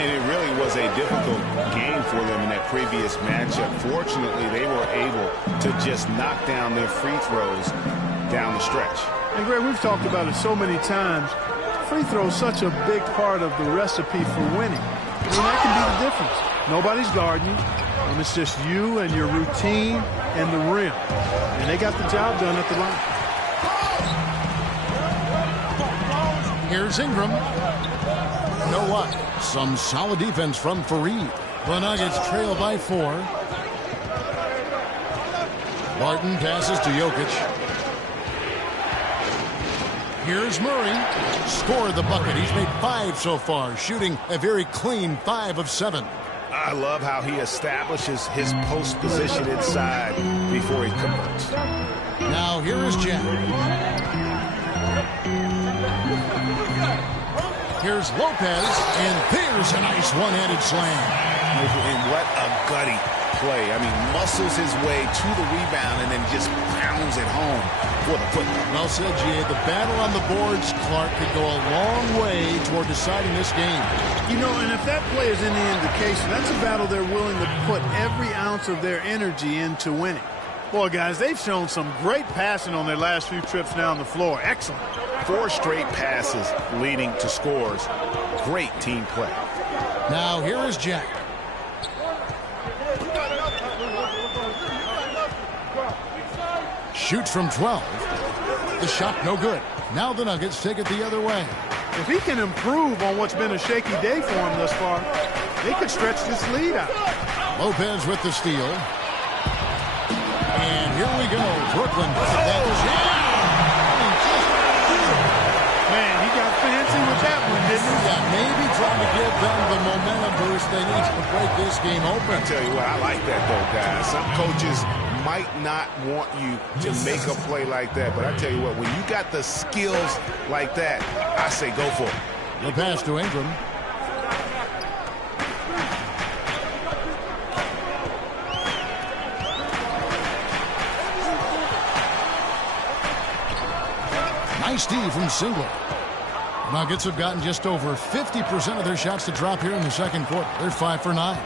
And it really was a difficult game for them in that previous matchup. Fortunately, they were able to just knock down their free throws down the stretch. And, Greg, we've talked about it so many times. Free throw is such a big part of the recipe for winning. I mean, that can be the difference. Nobody's guarding you. It's just you and your routine and the rim. And they got the job done at the line. Here's Ingram. You know what? Some solid defense from Fareed. The Nuggets trail by 4. Barton passes to Jokic. Here's Murray. Scored the bucket. He's made 5 so far, shooting a very clean 5 of 7. I love how he establishes his post position inside before he converts. Now here is Jack. Here's Lopez, and there's a nice one-handed slam. And what a gutty play. I mean, muscles his way to the rebound and then just pounds it home for the football. Well said, G.A. The battle on the boards, Clark, could go a long way toward deciding this game. You know, and if that play is any indication, that's a battle they're willing to put every ounce of their energy into winning. Boy, guys, they've shown some great passing on their last few trips down the floor. Excellent. 4 straight passes leading to scores. Great team play. Now here is Jack. Shoots from 12. The shot no good. Now the Nuggets take it the other way. If he can improve on what's been a shaky day for him thus far, they could stretch this lead out. Lopez with the steal. And here we go. Brooklyn with that jam. Man, he got fancy with that one, didn't he? Yeah, maybe trying to give them the momentum boost they need to break this game open. I tell you what, I like that though, guys. Some coaches might not want you to make a play like that, but I tell you what, when you got the skills like that, I say go for it. The pass to Ingram. Nice D from Singler. Nuggets have gotten just over 50% of their shots to drop here in the second quarter. They're 5 for 9.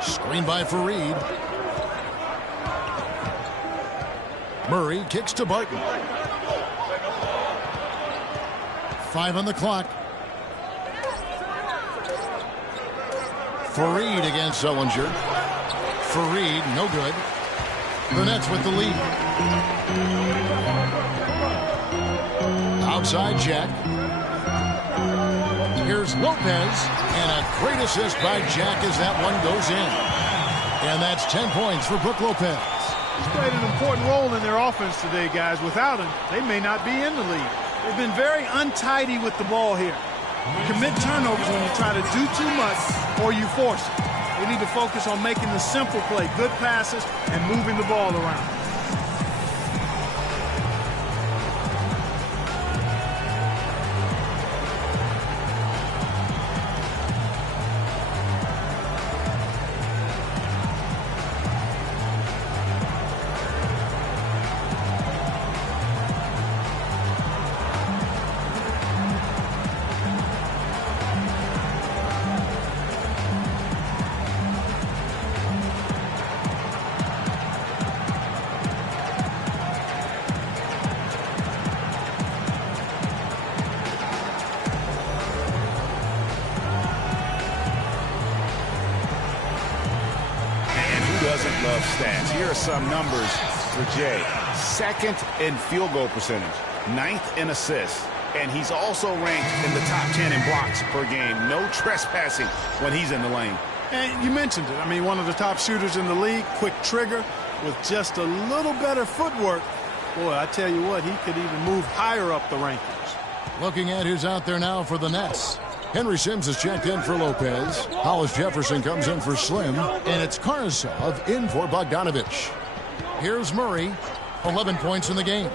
Screen by Fareed. Murray kicks to Barton. 5 on the clock. Fareed against Sullinger. Fareed, no good. The Nets with the lead. Outside Jack. Here's Lopez, and a great assist by Jack as that one goes in. And that's 10 points for Brook Lopez. He's played an important role in their offense today, guys. Without him, they may not be in the lead. They've been very untidy with the ball here. You commit turnovers when you try to do too much or you force it. They need to focus on making the simple play, good passes, and moving the ball around. Love stats. Here are some numbers for Jay. 2nd in field goal percentage, 9th in assists, and he's also ranked in the top 10 in blocks per game. No trespassing when he's in the lane. And you mentioned it. I mean, one of the top shooters in the league, quick trigger with just a little better footwork. Boy, I tell you what, he could even move higher up the rankings. Looking at who's out there now for the Nets. Henry Sims is checked in for Lopez. Hollis Jefferson comes in for Slim. And it's Karsov in for Bogdanovich. Here's Murray. 11 points in the game.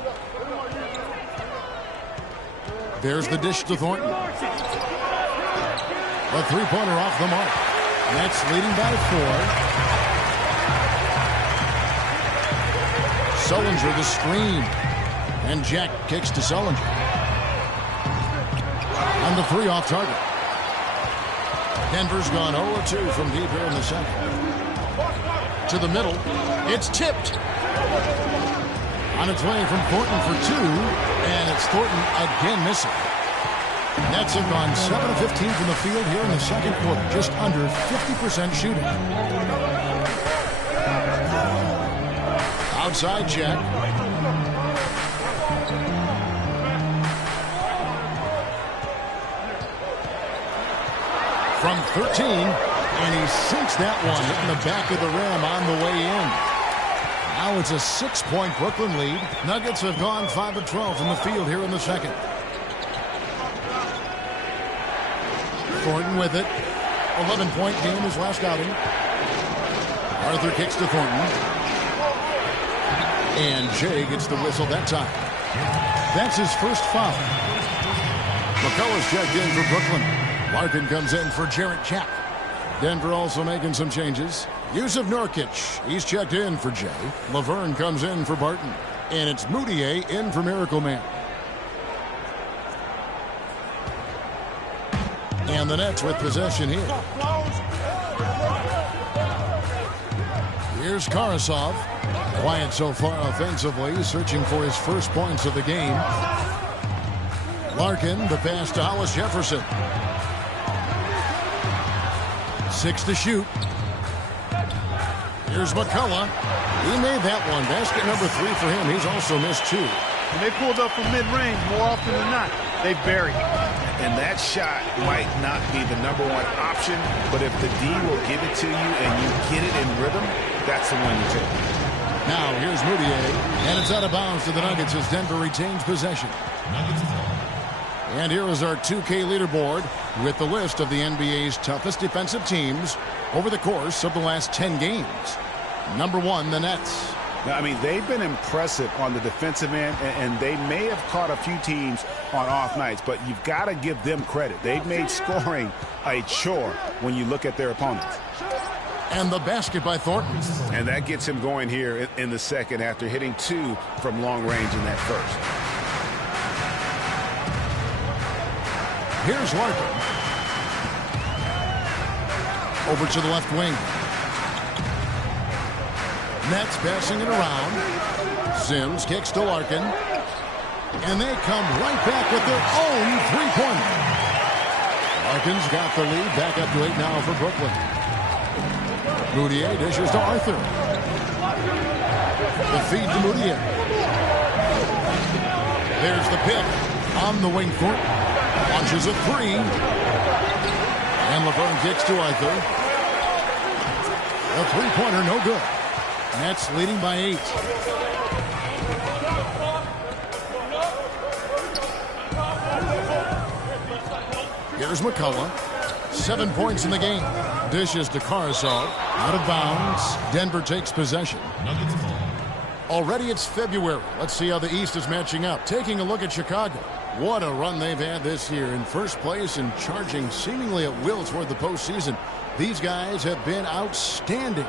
There's the dish to Thornton. A three-pointer off the mark. Nets leading by 4. Sullinger the screen. And Jack kicks to Sullinger. And the 3 off target. Denver's gone 0-2 from deep here in the second. To the middle. It's tipped. On its way from Thornton for 2. And it's Thornton again missing. Nets have gone 7 of 15 from the field here in the second quarter. Just under 50% shooting. Outside Jack. From 13, and he sinks that one in the back of the rim on the way in. Now it's a 6-point Brooklyn lead. Nuggets have gone 5 of 12 from the field here in the second. Thornton with it. 11-point game his last outing. Arthur kicks to Thornton. And Jay gets the whistle that time. That's his first foul. McCullough's checked in for Brooklyn. Larkin comes in for Jarrett Jack. Denver also making some changes. Yusuf Nurkic, he's checked in for Jay. Laverne comes in for Barton. And it's Moutier in for Miracle Man. And the Nets with possession here. Here's Karsov. Quiet so far offensively, searching for his first points of the game. Larkin, the pass to Hollis Jefferson. 6 to shoot. Here's McCullough. He made that one. Basket number 3 for him. He's also missed 2. When they pulled up from mid-range, more often than not, they bury it. And that shot might not be the #1 option, but if the D will give it to you and you get it in rhythm, that's the one you take. Now here's Moutier, and it's out of bounds to the Nuggets as Denver retains possession. And here is our 2K leaderboard with the list of the NBA's toughest defensive teams over the course of the last 10 games. Number 1, the Nets. Now, I mean, they've been impressive on the defensive end, and they may have caught a few teams on off nights, but you've got to give them credit. They've made scoring a chore when you look at their opponents. And the basket by Thornton. And that gets him going here in the second after hitting 2 from long range in that first. Here's Larkin. Over to the left wing. Nets passing it around. Sims kicks to Larkin. And they come right back with their own three-pointer. Larkin's got the lead. Back up to 8 now for Brooklyn. Moutier dishes to Arthur. The feed to Moutier. There's the pick on the wing foot. Launches a 3. And LeBron kicks to Arthur. A three-pointer, no good. Nets leading by 8. Here's McCullough. 7 points in the game. Dishes to Karasov. Out of bounds. Denver takes possession. Already it's February. Let's see how the East is matching up. Taking a look at Chicago. What a run they've had this year. In first place and charging seemingly at will toward the postseason. These guys have been outstanding.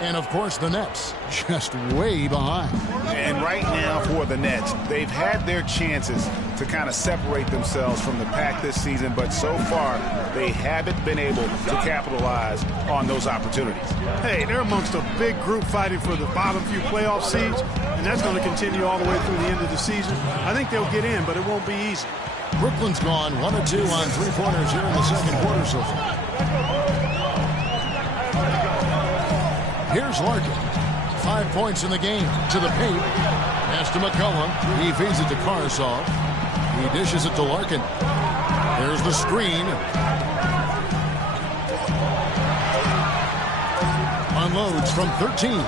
And, of course, the Nets just way behind. And right now for the Nets, they've had their chances to kind of separate themselves from the pack this season, but so far they haven't been able to capitalize on those opportunities. Hey, they're amongst a big group fighting for the bottom few playoff seeds, and that's going to continue all the way through the end of the season. I think they'll get in, but it won't be easy. Brooklyn's gone 1 of 2 on three-pointers here in the second quarter so far. Here's Larkin. 5 points in the game. To the paint. Pass to McCullough. He feeds it to Karasov. He dishes it to Larkin. There's the screen. Unloads from 13.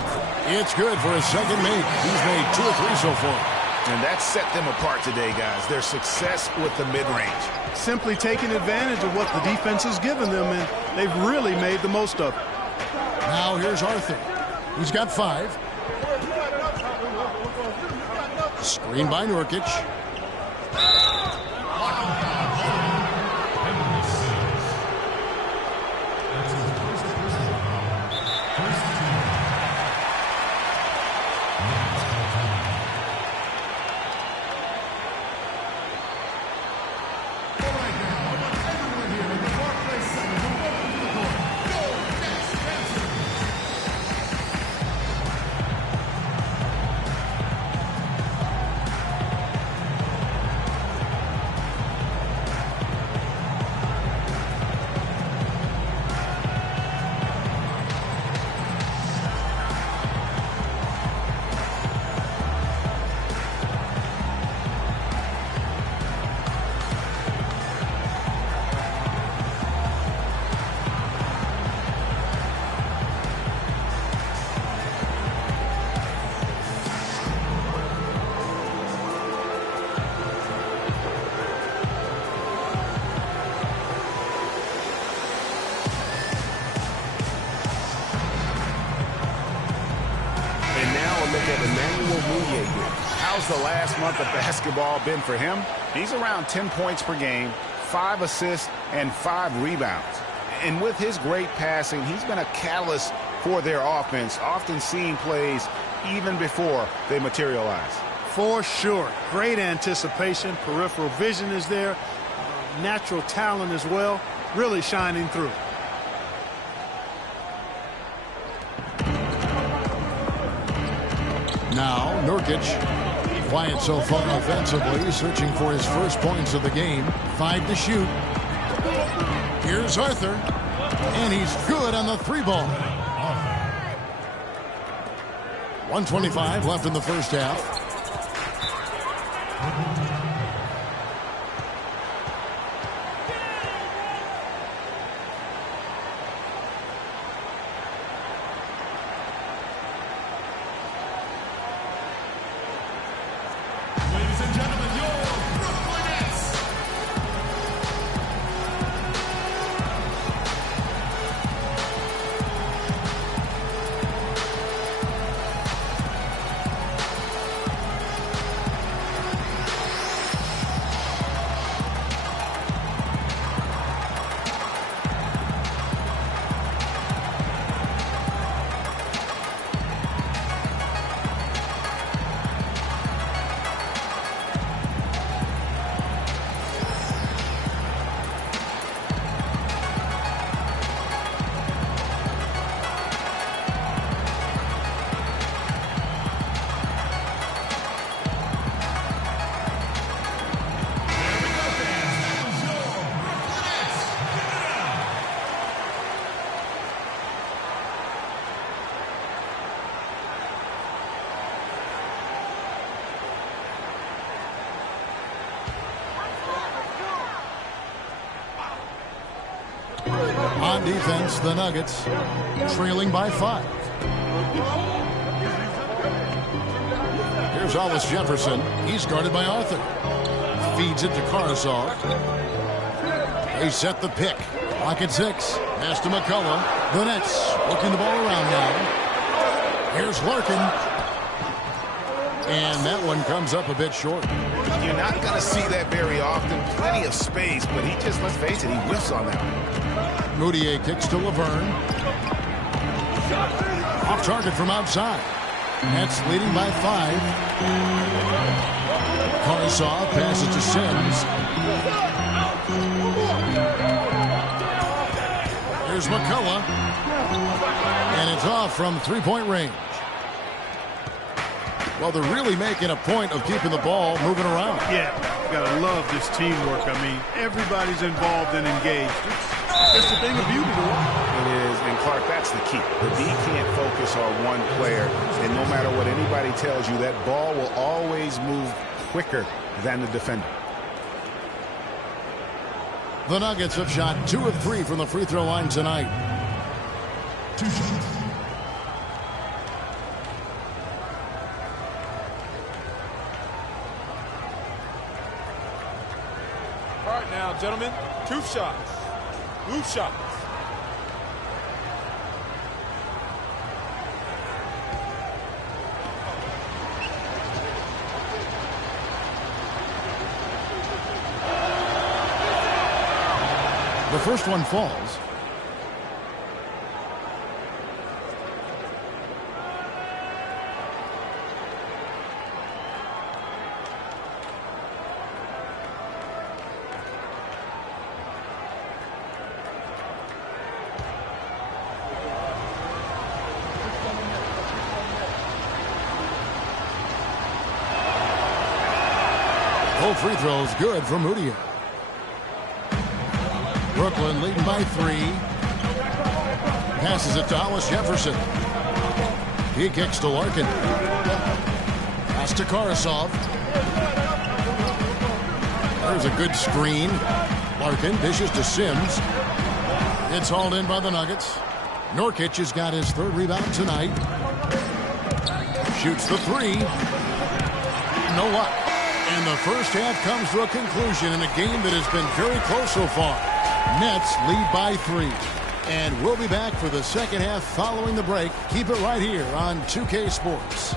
It's good for his second make. He's made 2 or 3 so far. And that set them apart today, guys. Their success with the mid-range. Simply taking advantage of what the defense has given them, and they've really made the most of it. Now here's Arthur. He's got 5. Screen by Nurkic. How's the last month of basketball been for him? He's around 10 points per game, 5 assists, and 5 rebounds. And with his great passing, he's been a catalyst for their offense, often seeing plays even before they materialize. For sure. Great anticipation. Peripheral vision is there. Natural talent as well. Really shining through. Nurkic. Quiet so far offensively, searching for his first points of the game. 5 to shoot. Here's Arthur, and he's good on the 3-ball. 1:25 left in the first half. On defense, the Nuggets trailing by 5. Here's Hollis Jefferson. He's guarded by Arthur. Feeds it to Karasov. They set the pick. Clock at 6. Pass to McCullough. The Nets working the ball around now. Here's Larkin. And that one comes up a bit short. You're not going to see that very often. Plenty of space, but he just, let's face it, he whiffs on that one. Moutier kicks to Laverne. Off target from outside. Nets leading by 5. Karasov passes to Sims. Here's McCullough. And it's off from 3-point range. Well, they're really making a point of keeping the ball moving around. Yeah, gotta love this teamwork. I mean, everybody's involved and engaged. It's a thing of beauty to watch. It is, and Clark, that's the key. The D can't focus on one player, and no matter what anybody tells you, that ball will always move quicker than the defender. The Nuggets have shot 2 of 3 from the free throw line tonight. 2 shots. All right now, gentlemen, 2 shots. Blue shots. The first one falls. Both free throws good from Moutier. Brooklyn leading by 3. Passes it to Hollis Jefferson. He kicks to Larkin. Pass to Karasov. There's a good screen. Larkin dishes to Sims. It's hauled in by the Nuggets. Nurkic has got his 3rd rebound tonight. Shoots the 3. No luck. And the first half comes to a conclusion in a game that has been very close so far. Nets lead by 3. And we'll be back for the second half following the break. Keep it right here on 2K Sports.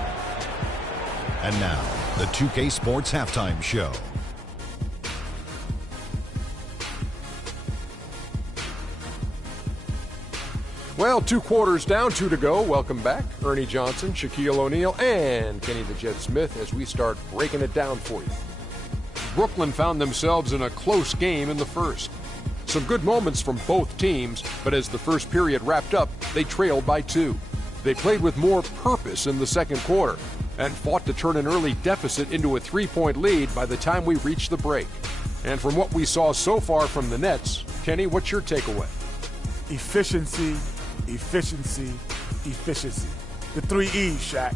And now, the 2K Sports Halftime Show. Well, 2 quarters down, 2 to go. Welcome back. Ernie Johnson, Shaquille O'Neal, and Kenny the Jet Smith as we start breaking it down for you. Brooklyn found themselves in a close game in the first. Some good moments from both teams, but as the first period wrapped up, they trailed by 2. They played with more purpose in the second quarter. and fought to turn an early deficit into a 3-point lead by the time we reached the break. And from what we saw so far from the Nets, Kenny, what's your takeaway? Efficiency, efficiency, efficiency. The 3 E's, Shaq.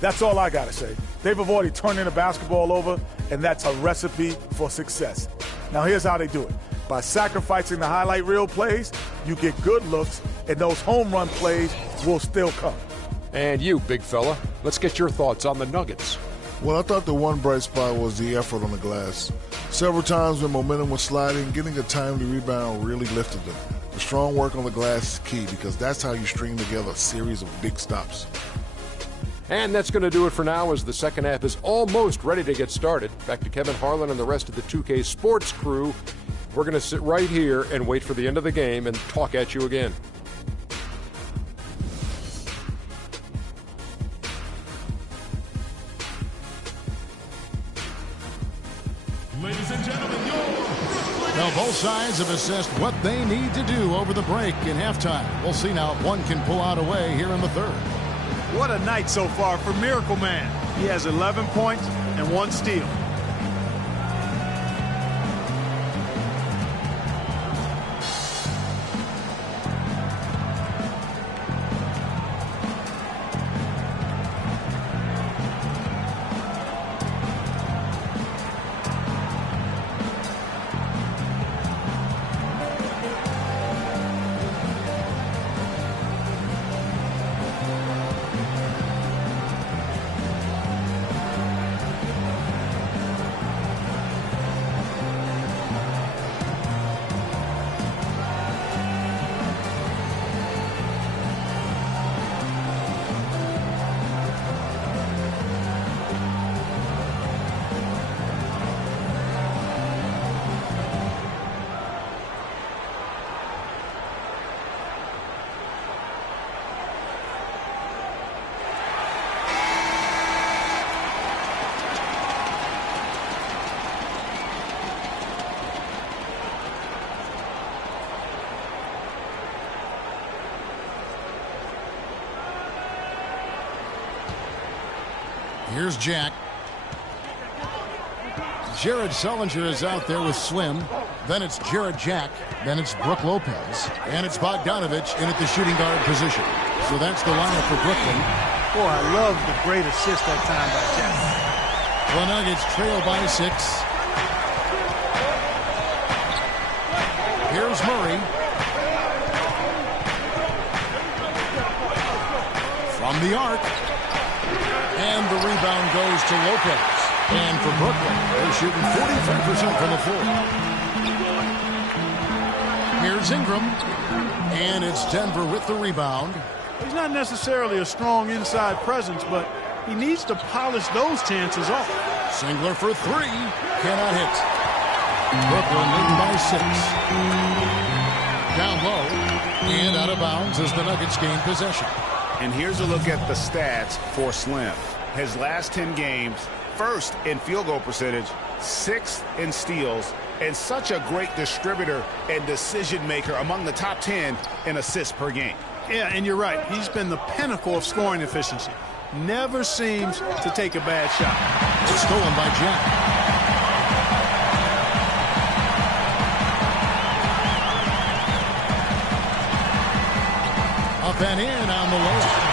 That's all I got to say. They've avoided turning the basketball over, and that's a recipe for success. Now, here's how they do it. By sacrificing the highlight reel plays, you get good looks, and those home run plays will still come. And you, big fella, let's get your thoughts on the Nuggets. Well, I thought the one bright spot was the effort on the glass. Several times when momentum was sliding, getting a timely rebound really lifted them. The strong work on the glass is key because that's how you string together a series of big stops. And that's going to do it for now as the second half is almost ready to get started. Back to Kevin Harlan and the rest of the 2K Sports crew. We're going to sit right here and wait for the end of the game and talk at you again. Ladies and gentlemen, now both sides have assessed what they need to do over the break in halftime. We'll see now if one can pull out a way here in the third. What a night so far for Miracle Man. He has 11 points and 1 steal. Here's Jack. Jared Sullinger is out there with Slim. Then it's Jared Jack. Then it's Brook Lopez. And it's Bogdanovich in at the shooting guard position. So that's the lineup for Brooklyn. Boy, I love the great assist that time by Jack. The Nuggets trail by 6. Here's Murray. From the arc. And the rebound goes to Lopez. And for Brooklyn, they're shooting 43% from the floor. Here's Ingram. And it's Denver with the rebound. He's not necessarily a strong inside presence, but he needs to polish those chances off. Singler for 3. Cannot hit. Brooklyn leading by 6. Down low. And out of bounds as the Nuggets gain possession. And here's a look at the stats for Slim. His last 10 games, first in field goal percentage, 6th in steals, and such a great distributor and decision maker, among the top 10 in assists per game. Yeah, and you're right. He's been the pinnacle of scoring efficiency. Never seems to take a bad shot. It's stolen by Jack. Up and in on the layup.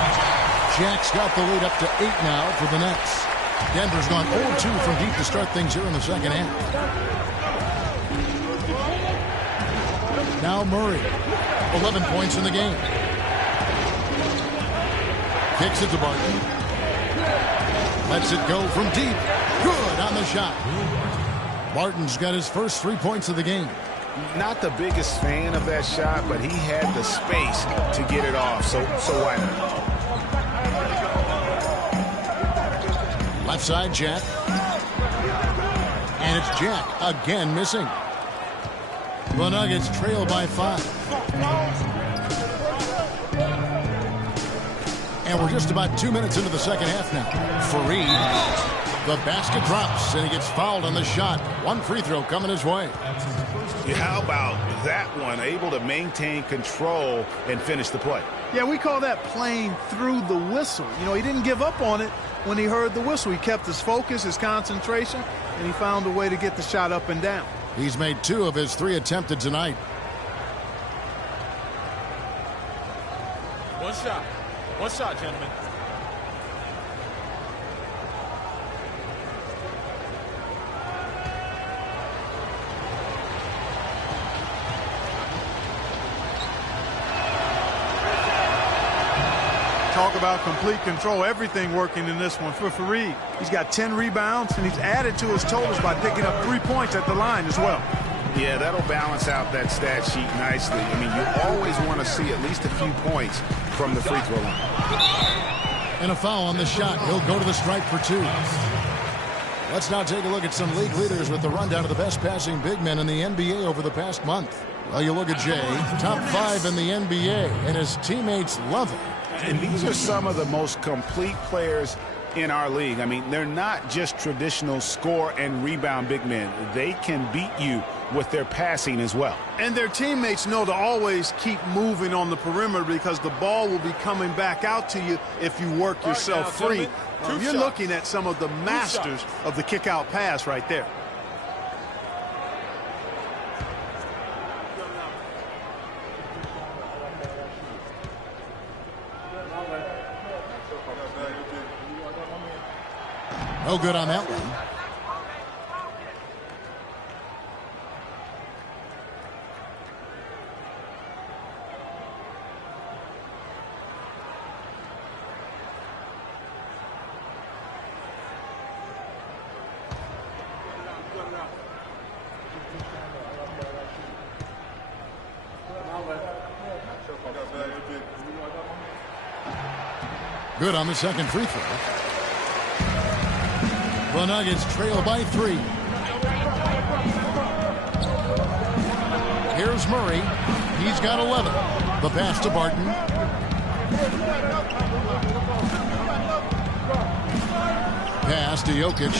Jack's got the lead up to 8 now for the Nets. Denver's gone 0-2 from deep to start things here in the second half. Now Murray, 11 points in the game. Kicks it to Barton. Lets it go from deep. Good on the shot. Barton's got his first 3 points of the game. Not the biggest fan of that shot, but he had the space to get it off, so why not? Left side, Jack. And it's Jack again missing. The Nuggets trail by 5. And we're just about 2 minutes into the second half now. Fareed The basket drops, and he gets fouled on the shot. One free throw coming his way. Yeah, how about that one? Able to maintain control and finish the play. Yeah, we call that playing through the whistle. You know, he didn't give up on it when he heard the whistle. He kept his focus, his concentration, and he found a way to get the shot up and down. He's made 2 of his 3 attempted tonight. One shot, gentlemen. Talk about complete control. Everything working in this one for Faried. He's got 10 rebounds, and he's added to his totals by picking up 3 points at the line as well. Yeah, that'll balance out that stat sheet nicely. I mean, you always want to see at least a few points from the free throw line. And a foul on the shot. He'll go to the stripe for 2. Let's now take a look at some league leaders with the rundown of the best passing big men in the NBA over the past month. Well, you look at Jay, top 5 in the NBA, and his teammates love him. And these are some of the most complete players in our league. I mean, they're not just traditional score and rebound big men. They can beat you with their passing as well. And their teammates know to always keep moving on the perimeter because the ball will be coming back out to you if you work yourself free. You're looking at some of the masters of the kick-out pass right there. No good on that one. Good on the second free throw. The Nuggets trail by 3. Here's Murray. He's got 11. The pass to Barton. Pass to Jokic.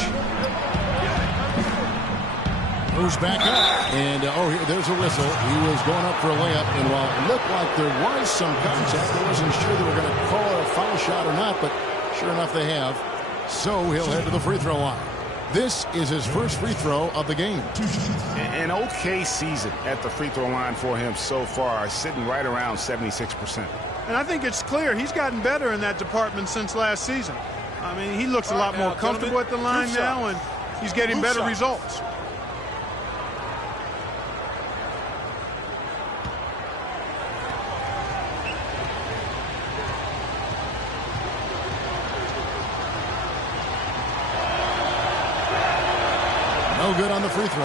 Moves back up. And, there's a whistle. He was going up for a layup. And while it looked like there was some contact, I wasn't sure they were going to call a foul shot or not, but sure enough they have. So he'll head to the free throw line. This is his first free throw of the game. An okay season at the free throw line for him so far, sitting right around 76%. And I think it's clear he's gotten better in that department since last season. I mean, he looks a lot more comfortable at the line now, and he's getting better results. No good on the free throw.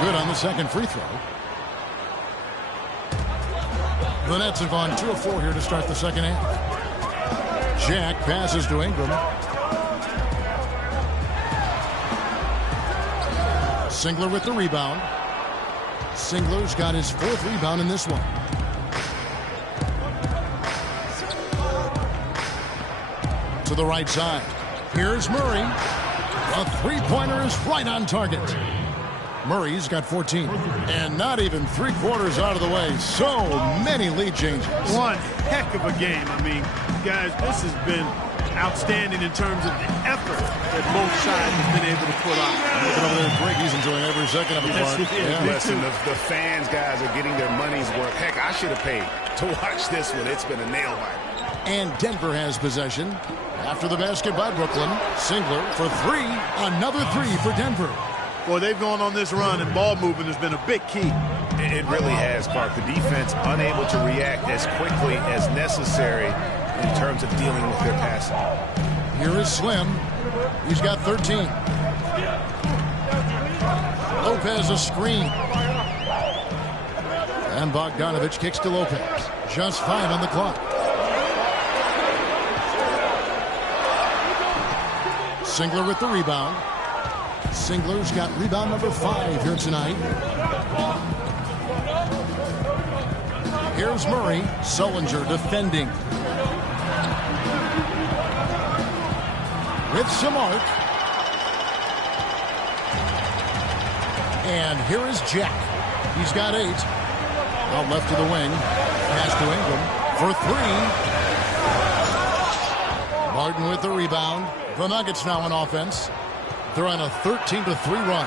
Good on the second free throw. The Nets have gone 2 of 4 here to start the second half. Jack passes to Ingram. Singler with the rebound. Singler's got his 4th rebound in this one. To the right side. Here's Murray. The three-pointer is right on target. Murray's got 14. And not even 3/4 out of the way. So many lead changes. One heck of a game. I mean, guys, this has been outstanding in terms of the effort that both sides have been able to put on. Looking over there, Greg, he's enjoying every second of it. Yeah. Listen, the fans, guys, are getting their money's worth. Heck, I should have paid to watch this one. It's been a nail biter. And Denver has possession. After the basket by Brooklyn, Singler for 3. Another 3 for Denver. Boy, they've gone on this run, and ball movement has been a big key. It really has, Clark. The defense unable to react as quickly as necessary in terms of dealing with their passing. Here is Slim. He's got 13. Lopez a screen. And Bogdanovich kicks to Lopez. Just 5 on the clock. Singler with the rebound. Singler's got rebound number 5 here tonight. Here's Murray. Sullinger defending. With some arc. And here is Jack. He's got 8. Out left to the wing. Pass to Ingram for 3. Martin with the rebound. The Nuggets now on offense. They're on a 13-3 run.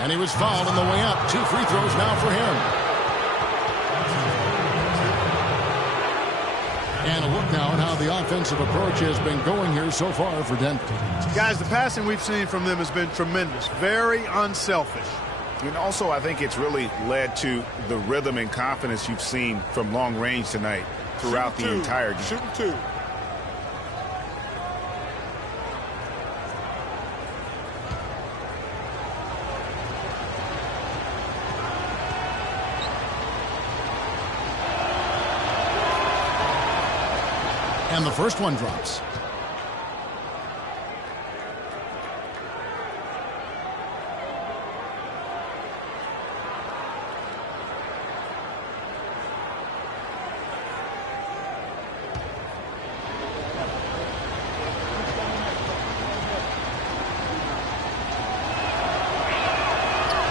And he was fouled on the way up. 2 free throws now for him. And a look now at how the offensive approach has been going here so far for Denver. Guys, the passing we've seen from them has been tremendous. Very unselfish. And also, I think it's really led to the rhythm and confidence you've seen from long range tonight throughout the entire game. Shooting 2. And the first one drops.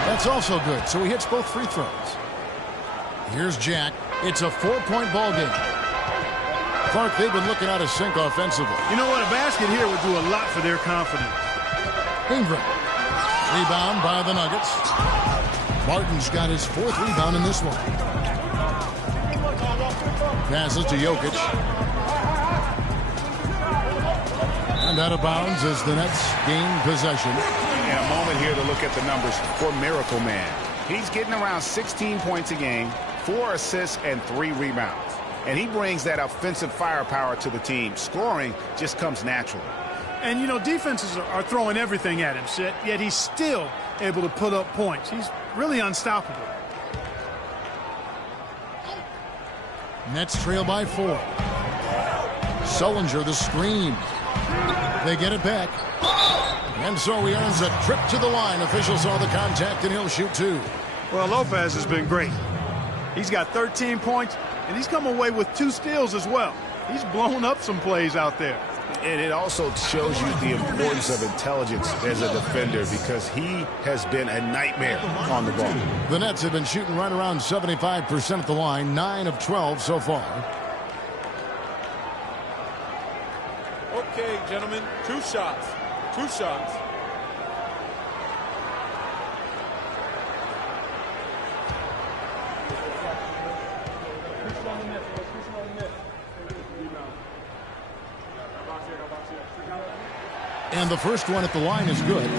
That's also good, so he hits both free throws. Here's Jack. It's a 4-point ball game. Clark, they've been looking out of sync offensively. You know what? A basket here would do a lot for their confidence. Ingram. Rebound by the Nuggets. Martin's got his 4th rebound in this one. Passes to Jokic. And out of bounds as the Nets gain possession. And a moment here to look at the numbers for Miracle Man. He's getting around 16 points a game, 4 assists, and 3 rebounds. And he brings that offensive firepower to the team. Scoring just comes naturally. And, you know, defenses are throwing everything at him, yet he's still able to put up points. He's really unstoppable. Nets trail by 4. Sullinger the screen. They get it back. And so he earns a trip to the line. Officials saw the contact, and he'll shoot 2. Well, Lopez has been great. He's got 13 points, and he's come away with 2 steals as well. He's blown up some plays out there. And it also shows you the importance of intelligence as a defender, because he has been a nightmare on the ball. The Nets have been shooting right around 75% at the line, 9 of 12 so far. Okay, gentlemen, 2 shots. 2 shots. And the first one at the line is good.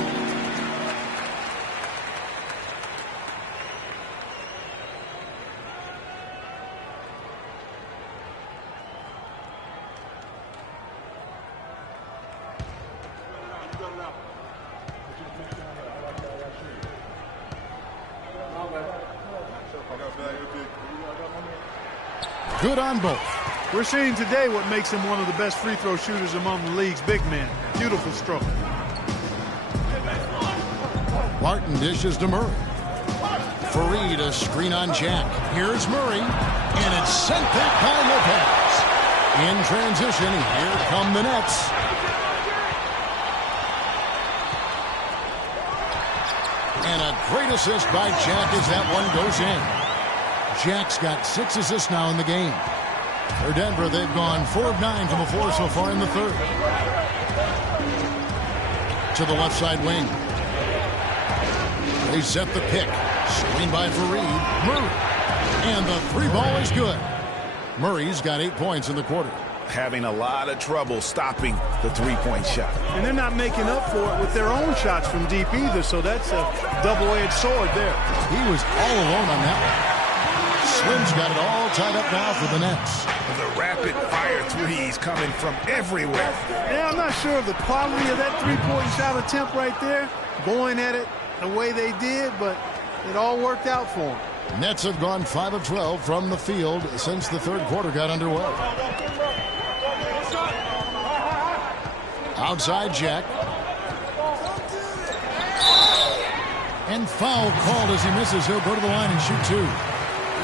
Good on both. We're seeing today what makes him one of the best free throw shooters among the league's big men. Beautiful stroke. Martin dishes to Murray. Fareed a screen on Jack. Here's Murray. And it's sent back by Lopez. In transition, here come the Nets. And a great assist by Jack as that one goes in. Jack's got 6 assists now in the game. For Denver, they've gone 4 of 9 from the floor so far in the third. To the left side wing. They set the pick. Screen by Fareed. Murray. And the 3 ball is good. Murray's got 8 points in the quarter. Having a lot of trouble stopping the 3-point shot. And they're not making up for it with their own shots from deep either, so that's a double-edged sword there. He was all alone on that one. Slim's got it all tied up now for the Nets. The rapid-fire threes coming from everywhere. Yeah, I'm not sure of the quality of that 3-point shot attempt right there, going at it the way they did, but it all worked out for them. Nets have gone 5 of 12 from the field since the third quarter got underway. Outside Jack. And foul called as he misses. He'll go to the line and shoot 2.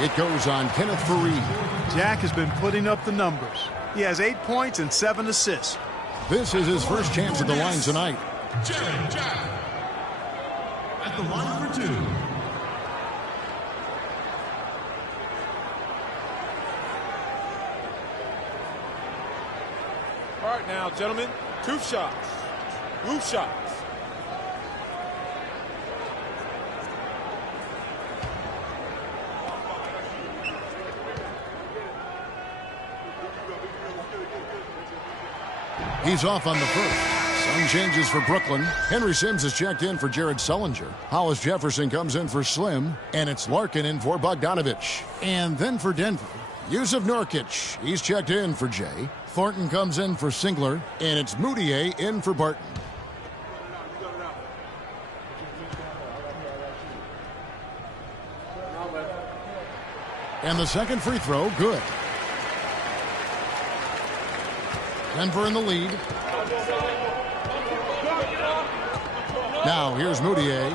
It goes on Kenneth Faried. Jack has been putting up the numbers. He has 8 points and 7 assists. This is his first chance at the line tonight. Jared Jack at the line for 2. All right now, gentlemen, 2 shots. Roof shots. He's off on the first. Some changes for Brooklyn. Henry Sims is checked in for Jared Sullinger. Hollis Jefferson comes in for Slim. And it's Larkin in for Bogdanovich. And then for Denver, Yusuf Nurkic. He's checked in for Jay. Thornton comes in for Singler. And it's Moutier in for Barton. And the second free throw, good. Denver in the lead. Now here's Moutier.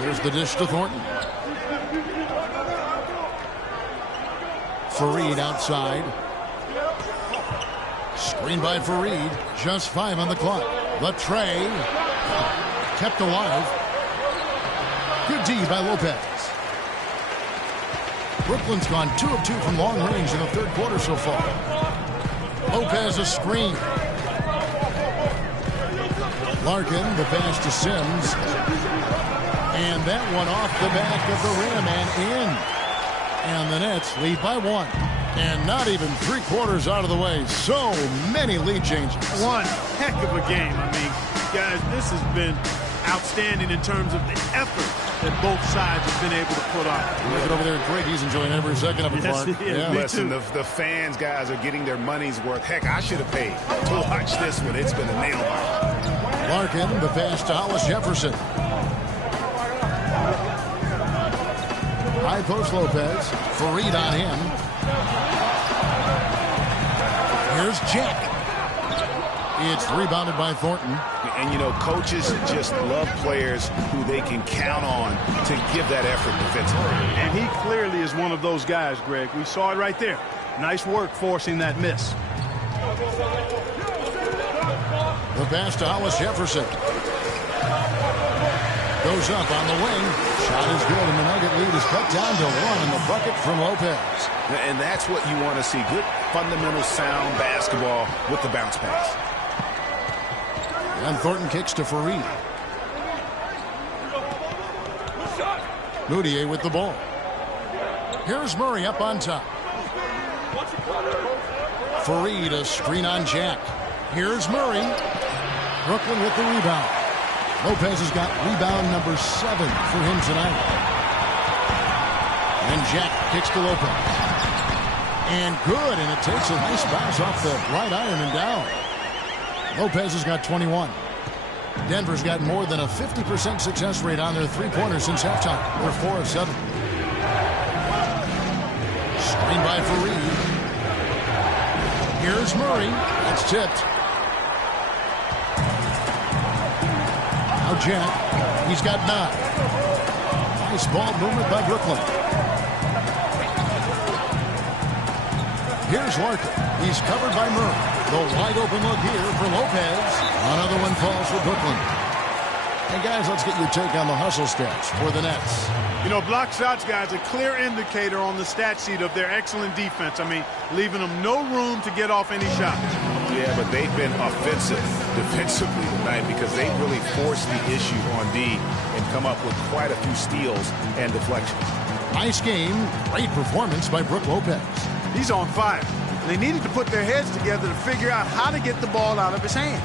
There's the dish to Thornton. Faried outside. Screen by Faried. Just 5 on the clock. The tray. Kept alive. Good D by Lopez. Brooklyn's gone 2 of 2 from long range in the third quarter so far. Lopez a screen. Larkin, the pass to Sims. And that one off the back of the rim and in. And the Nets lead by 1. And not even 3/4 out of the way. So many lead changes. One heck of a game. I mean, guys, this has been outstanding in terms of the effort that both sides have been able to put on. Look over there at Greg. He's enjoying every second of it, Clark. Yeah. Listen, the fans, guys, are getting their money's worth. Heck, I should have paid to watch this one. It's been a nail biter. Larkin, the pass to Hollis Jefferson. High post Lopez. Faried on him. Here's Jack. It's rebounded by Thornton. And, you know, coaches just love players who they can count on to give that effort defensively. And he clearly is one of those guys, Greg. We saw it right there. Nice work forcing that miss. The pass to Hollis Jefferson. Goes up on the wing. Shot is good, and the Nugget lead is cut down to 1 in the bucket from Lopez. And that's what you want to see. Good, fundamental, sound basketball with the bounce pass. And Thornton kicks to Faried. Moutier with the ball. Here's Murray up on top. Faried, a screen on Jack. Here's Murray. Brooklyn with the rebound. Lopez has got rebound number 7 for him tonight. And Jack kicks to Lopez. And good, and it takes a nice bounce off the right iron and down. Lopez has got 21. Denver's got more than a 50% success rate on their three-pointers since halftime. They're 4 of 7. Screen by Faried. Here's Murray. That's tipped. Now Jack. He's got 9. Nice ball movement by Brooklyn. Here's Larkin. He's covered by Murray. The wide open look here for Lopez. Another one falls for Brooklyn. And guys, let's get your take on the hustle stats for the Nets. You know, block shots, guys, a clear indicator on the stat sheet of their excellent defense. I mean, leaving them no room to get off any shots. Yeah, but they've been offensive defensively tonight because they really forced the issue on D and come up with quite a few steals and deflections. Nice game. Great performance by Brook Lopez. He's on fire. They needed to put their heads together to figure out how to get the ball out of his hand.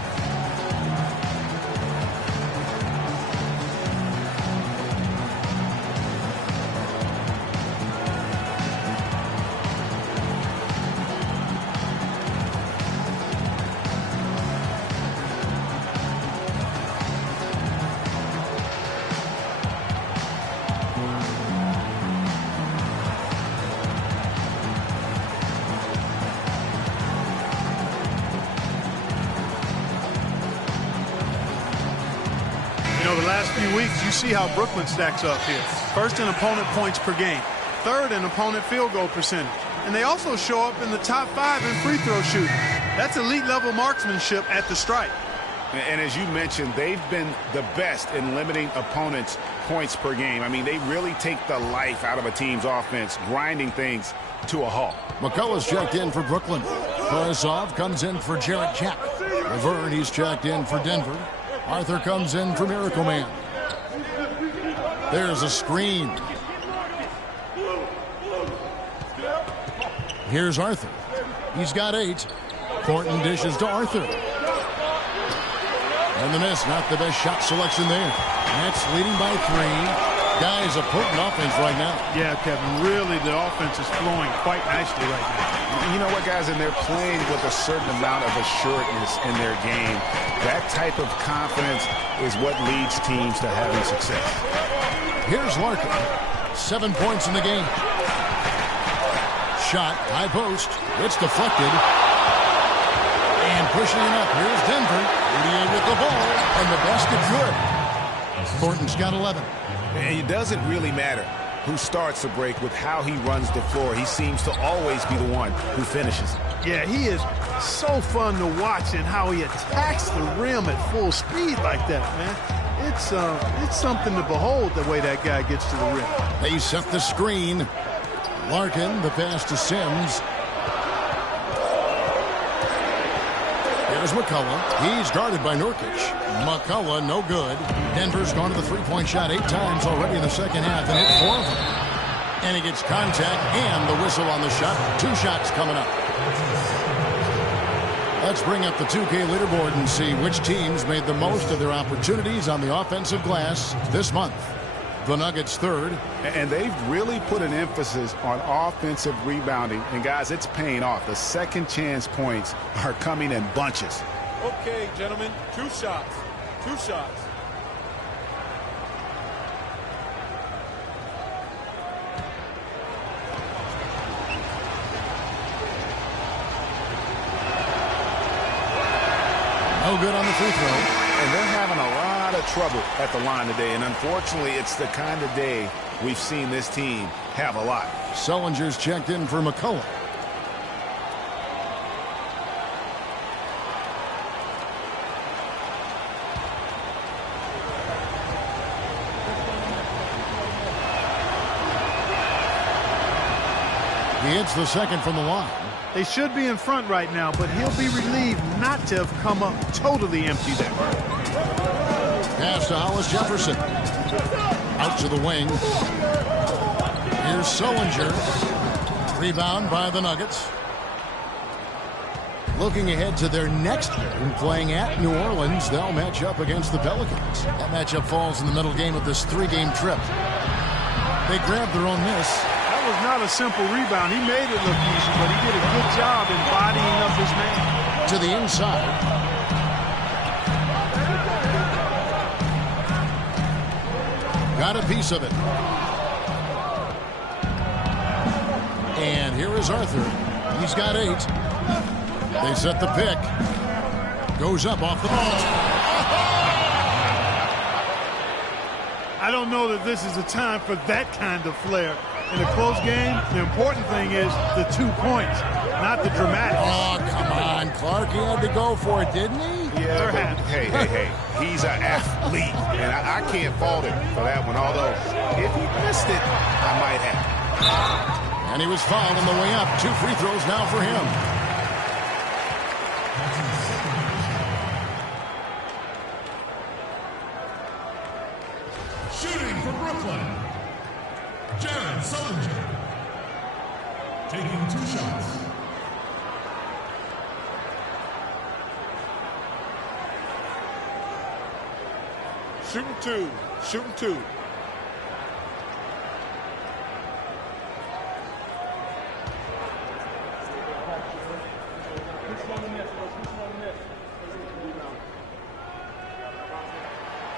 last few weeks, you see how Brooklyn stacks up here. First in opponent points per game. Third in opponent field goal percentage. And they also show up in the top 5 in free throw shooting. That's elite level marksmanship at the stripe. And as you mentioned, they've been the best in limiting opponents' points per game. I mean, they really take the life out of a team's offense, grinding things to a halt. McCullough's checked in for Brooklyn. Borisov comes in for Jarrett Jack. Laverne, he's checked in for Denver. Arthur comes in for Miracle Man. There's a screen. Here's Arthur. He's got 8. Thornton dishes to Arthur. And the miss, not the best shot selection there. Nets leading by 3. Guys, a potent offense right now. Yeah, Kevin, really the offense is flowing quite nicely right now. You know what, guys, and they're playing with a certain amount of assuredness in their game. That type of confidence is what leads teams to having success. Here's Larkin. 7 points in the game. Shot, high post. It's deflected. And pushing it up. Here's Denver. Uriah with the ball. And the basket good. Thornton's got 11. And it doesn't really matter who starts the break with how he runs the floor. He seems to always be the one who finishes. Yeah, he is so fun to watch and how he attacks the rim at full speed like that, man. It's something to behold the way that guy gets to the rim. They set the screen. Larkin, the pass to Sims. Here's McCullough. He's guarded by Nurkic. McCullough, no good. Denver's gone to the three-point shot 8 times already in the second half and hit 4 of them. And he gets contact and the whistle on the shot. 2 shots coming up. Let's bring up the 2K leaderboard and see which teams made the most of their opportunities on the offensive glass this month. The Nuggets 3rd. And they've really put an emphasis on offensive rebounding. And, guys, it's paying off. The second chance points are coming in bunches. Okay, gentlemen, 2 shots. 2 shots. No good on the free throw. And they're having a lot of trouble at the line today. And unfortunately, it's the kind of day we've seen this team have a lot. Sullinger's checked in for McCullough. He hits the second from the line. They should be in front right now, but he'll be relieved not to have come up totally empty there. Pass to Hollis Jefferson. Out to the wing. Here's Sullinger. Rebound by the Nuggets. Looking ahead to their next game, playing at New Orleans, they'll match up against the Pelicans. That matchup falls in the middle game of this 3-game trip. They grabbed their own miss. That was not a simple rebound. He made it look easy, but he did a good job embodying up his man. To the inside. Got a piece of it. And here is Arthur. He's got 8. They set the pick. Goes up off the ball. I don't know that this is the time for that kind of flair. In a close game, the important thing is the 2 points, not the dramatics. Oh, come on, Clark. He had to go for it, didn't he? Yeah, but hey. He's an athlete, and I can't fault him for that one. Although, if he missed it, I might have. And he was fouled on the way up. 2 free throws now for him. Shooting for Brooklyn, Jared Sullinger. Taking 2 shots. Shooting 2. Shooting 2.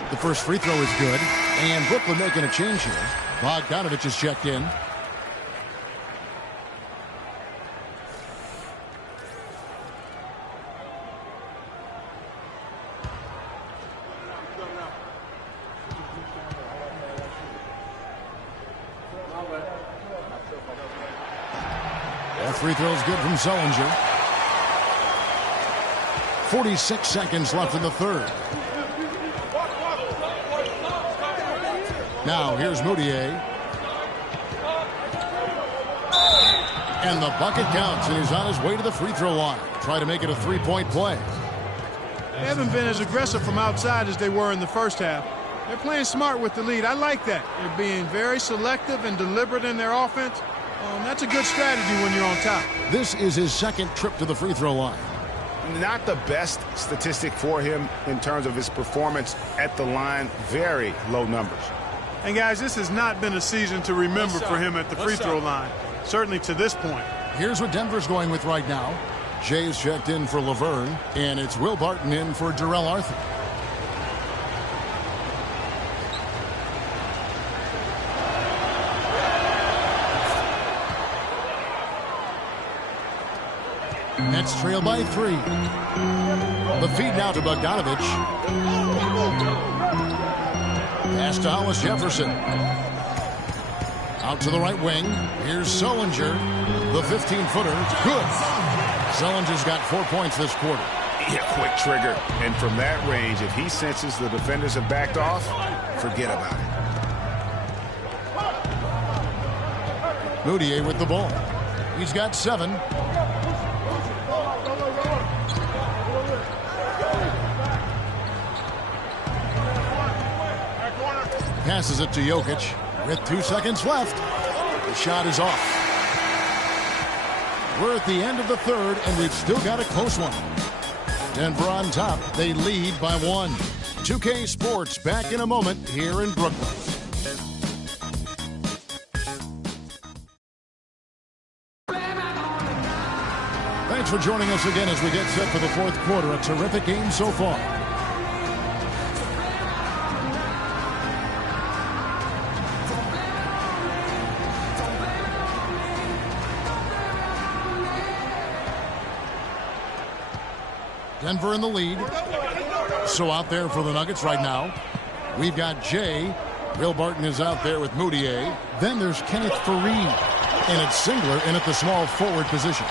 The first free throw is good. And Brooklyn making a change here. Bogdanovich is checked in. That free throw is good from Sullinger. 46 seconds left in the third. Now here's Moutier. And the bucket counts, and he's on his way to the free throw line. Try to make it a three-point play. They haven't been as aggressive from outside as they were in the first half. They're playing smart with the lead. I like that. They're being very selective and deliberate in their offense. That's a good strategy when you're on top. This is his second trip to the free throw line. Not the best statistic for him in terms of his performance at the line. Very low numbers. And guys, this has not been a season to remember for him at the free throw line. Certainly to this point. Here's what Denver's going with right now. Jay's checked in for Laverne, and it's Will Barton in for Darrell Arthur. Nets trail by 3. The feed now to Bogdanovich. Pass to Hollis Jefferson. Out to the right wing. Here's Sullinger. The 15-footer. Good. Sullinger's got 4 points this quarter. Yeah, quick trigger. And from that range, if he senses the defenders have backed off, forget about it. Moutier with the ball. He's got 7. Passes it to Jokic with 2 seconds left. The shot is off. We're at the end of the third, and we've still got a close one. Denver on top. They lead by 1. 2K Sports back in a moment here in Brooklyn. Thanks for joining us again as we get set for the fourth quarter. A terrific game so far. Denver in the lead. So out there for the Nuggets right now, we've got Jay. Will Barton is out there with Moutier. Then there's Kenneth Faried. And it's Singler in at the small forward position.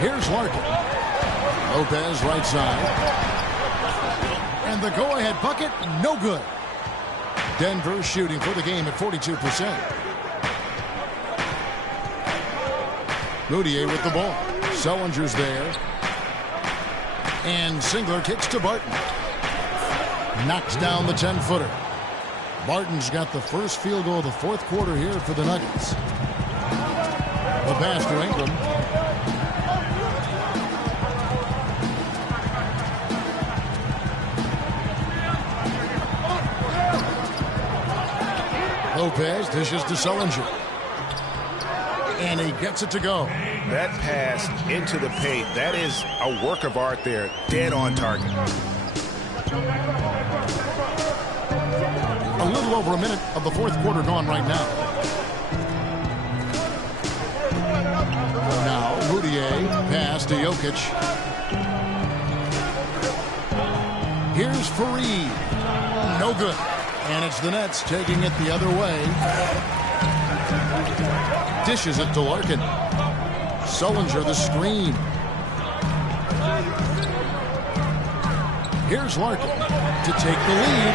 Here's Larkin. Lopez right side. And the go-ahead bucket, no good. Denver shooting for the game at 42%. Moutier with the ball. Sullinger's there. And Singler kicks to Barton. Knocks down the 10-footer. Barton's got the first field goal of the fourth quarter here for the Nuggets. The pass to Ingram. Lopez dishes to Sullinger. And he gets it to go. That pass into the paint, that is a work of art there. Dead on target. A little over a minute of the fourth quarter gone right now. Now, Moutier, pass to Jokic. Here's Faried. No good. And it's the Nets taking it the other way. Dishes it to Larkin. Sullinger the screen. Here's Larkin to take the lead.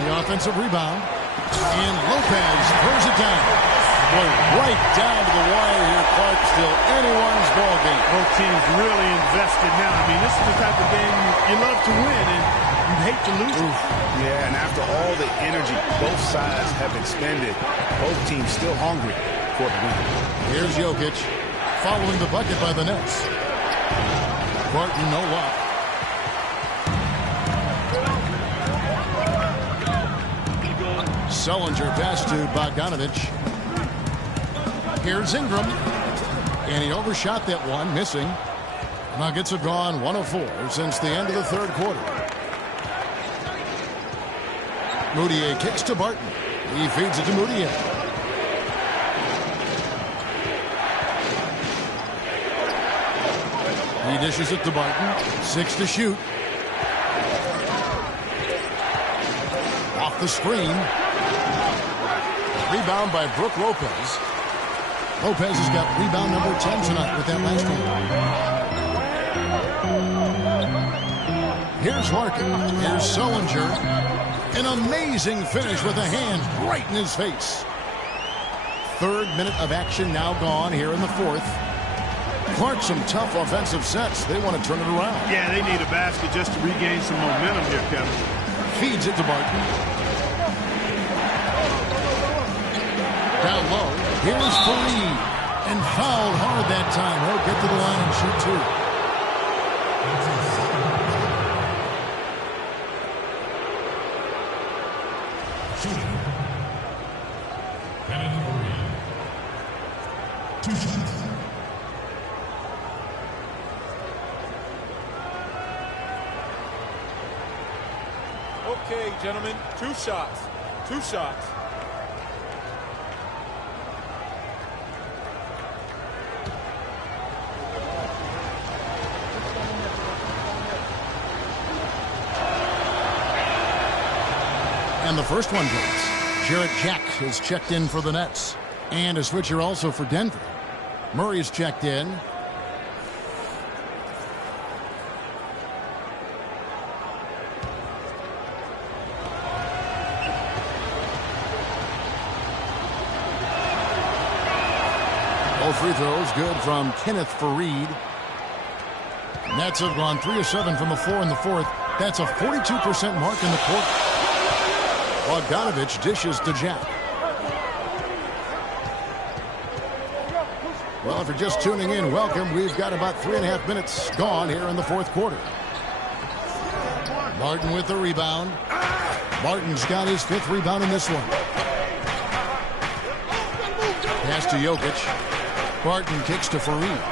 The offensive rebound. And Lopez throws it down. Boy, right down to the wire here, Clark. Still anyone's ball game. Both teams really invested now. I mean, this is the type of game you love to win, and you'd hate to lose it. Yeah, and after all the energy both sides have expended, both teams still hungry for the win. Here's Jokic following the bucket by the Nets. Barton, no luck. Sullinger pass to Bogdanovich. Here's Ingram. And he overshot that one, missing. Nuggets have gone 1 of 4 since the end of the third quarter. Moutier kicks to Barton. He feeds it to Moutier. He dishes it to Barton. 6 to shoot. Off the screen. Rebound by Brook Lopez. Lopez has got rebound number 10 tonight with that last one. Here's Larkin. Here's Sullinger. An amazing finish with a hand right in his face. 3rd minute of action now gone here in the 4th. Clark, some tough offensive sets. They want to turn it around. Yeah, they need a basket just to regain some momentum here, Kevin. Feeds it to Barton. Down low. Here's Fareed. And fouled hard that time. He'll get to the line and shoot 2. Shooting. Kevin Fareed. 2 shots. Okay, gentlemen, 2 shots. 2 shots. And the first one goes. Jarrett Jack is checked in for the Nets. And a switcher also for Denver. Murray's checked in. All free throws good from Kenneth Fareed. Nets have gone 3 of 7 from the floor in the 4th. That's a 42% mark in the quarter. Bogdanovich dishes to Jack. Well, if you're just tuning in, welcome. We've got about 3.5 minutes gone here in the 4th quarter. Martin with the rebound. Martin's got his 5th rebound in this one. Pass to Jokic. Barton kicks to Fareed.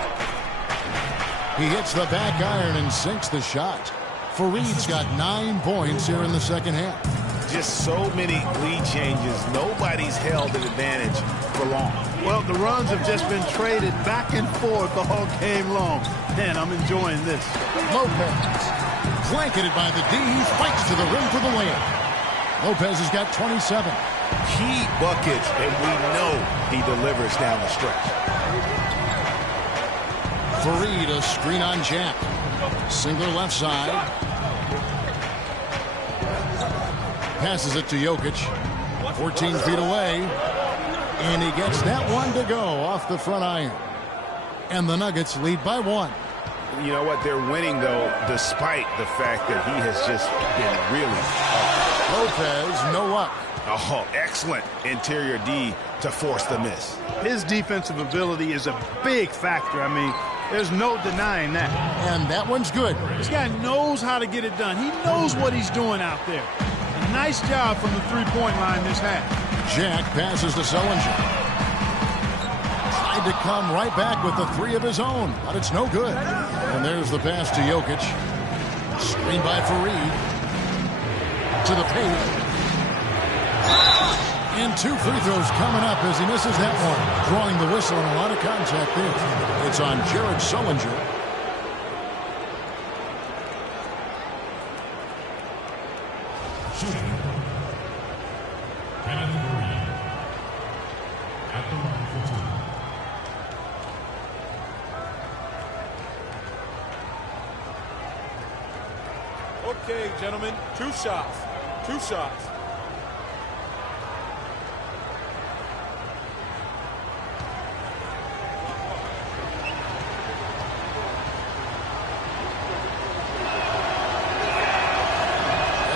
He hits the back iron and sinks the shot. Fareed's got 9 points here in the second half. Just so many lead changes. Nobody's held an advantage for long. Well, the runs have just been traded back and forth all game long. Man, I'm enjoying this. Lopez. Blanketed by the D. He fights to the rim for the layup. Lopez has got 27. Key buckets, and we know he delivers down the stretch. Fareed, a screen on Jack. Singler left side. Passes it to Jokic. 14 feet away. And he gets that one to go off the front iron. And the Nuggets lead by 1. You know what? They're winning, though, despite the fact that he has just been really Lopez, no luck. Oh, excellent interior D to force the miss. His defensive ability is a big factor. I mean, there's no denying that. And that one's good. This guy knows how to get it done. He knows what he's doing out there. A nice job from the three-point line this half. Jack passes to Sullinger. Tried to come right back with the 3 of his own, but it's no good. And there's the pass to Jokic. Screen by Fareed. To the paint. And 2 free throws coming up as he misses that one. Drawing the whistle and a lot of contact there. It's on Jared Sullinger. Shooting. Kevin Fareed. At the line for 2. Okay, gentlemen, 2 shots. 2 shots.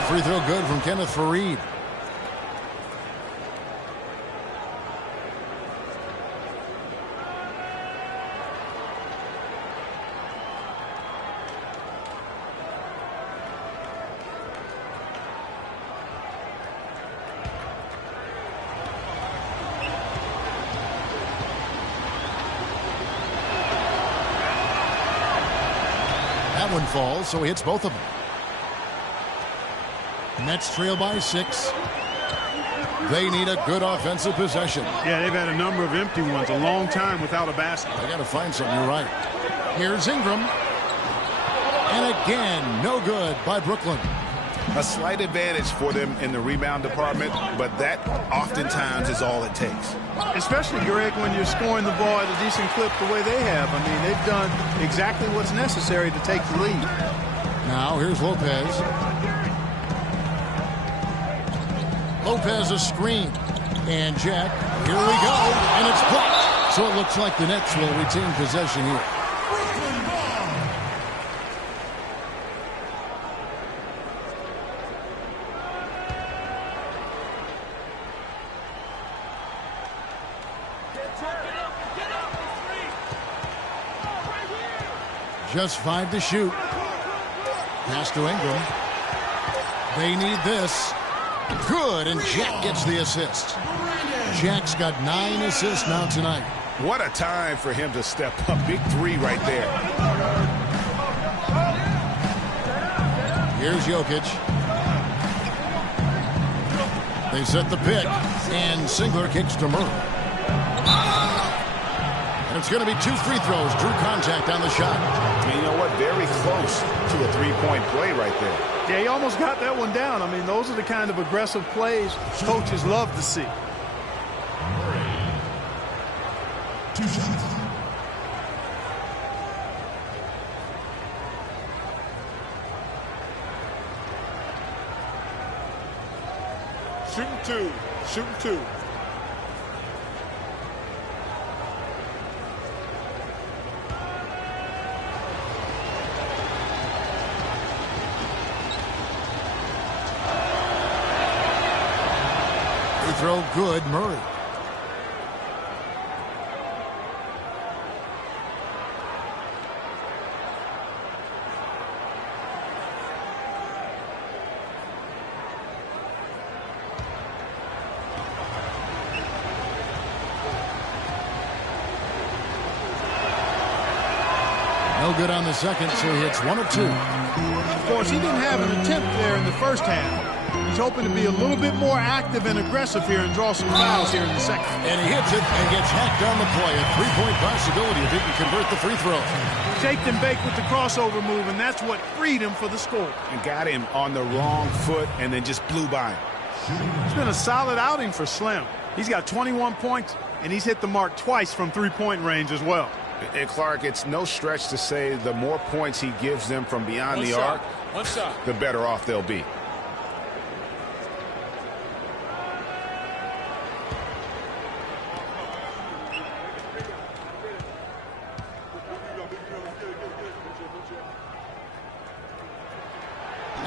Free throw good from Kenneth Fareed. That one falls, so he hits both of them. Nets trail by 6. They need a good offensive possession. Yeah, they've had a number of empty ones, a long time without a basket. They got to find something. You're right. Here's Ingram. And again, no good by Brooklyn. A slight advantage for them in the rebound department, but that oftentimes is all it takes. Especially, Greg, when you're scoring the ball at a decent clip the way they have. I mean, they've done exactly what's necessary to take the lead. Now, here's Lopez. Lopez a screen. And Jack, here we go, and it's blocked. So it looks like the Nets will retain possession here. Just 5 to shoot. Pass to Ingram. They need this. Good, and Jack gets the assist. Jack's got 9 assists now tonight. What a time for him to step up. Big 3 right there. Here's Jokic. They set the pick, and Singler kicks to Murray. And it's going to be 2 free throws. Drew contact on the shot. And you know what? Very close to a 3-point play right there. Yeah, he almost got that one down. I mean, those are the kind of aggressive plays coaches love to see. 2 shots. Shooting 2. Shooting 2. Throw good, Murray. No good on the second, so he hits 1 of 2. Of course, he didn't have an attempt there in the first half. He's hoping to be a little bit more active and aggressive here and draw some fouls here in the second. And he hits it and gets hacked on the play. A 3-point possibility if he can convert the free throw. Shaked and baked with the crossover move, and that's what freed him for the score. And got him on the wrong foot and then just blew by him. It's been a solid outing for Slim. He's got 21 points, and he's hit the mark twice from 3-point range as well. And Clark, it's no stretch to say the more points he gives them from beyond the arc, the better off they'll be.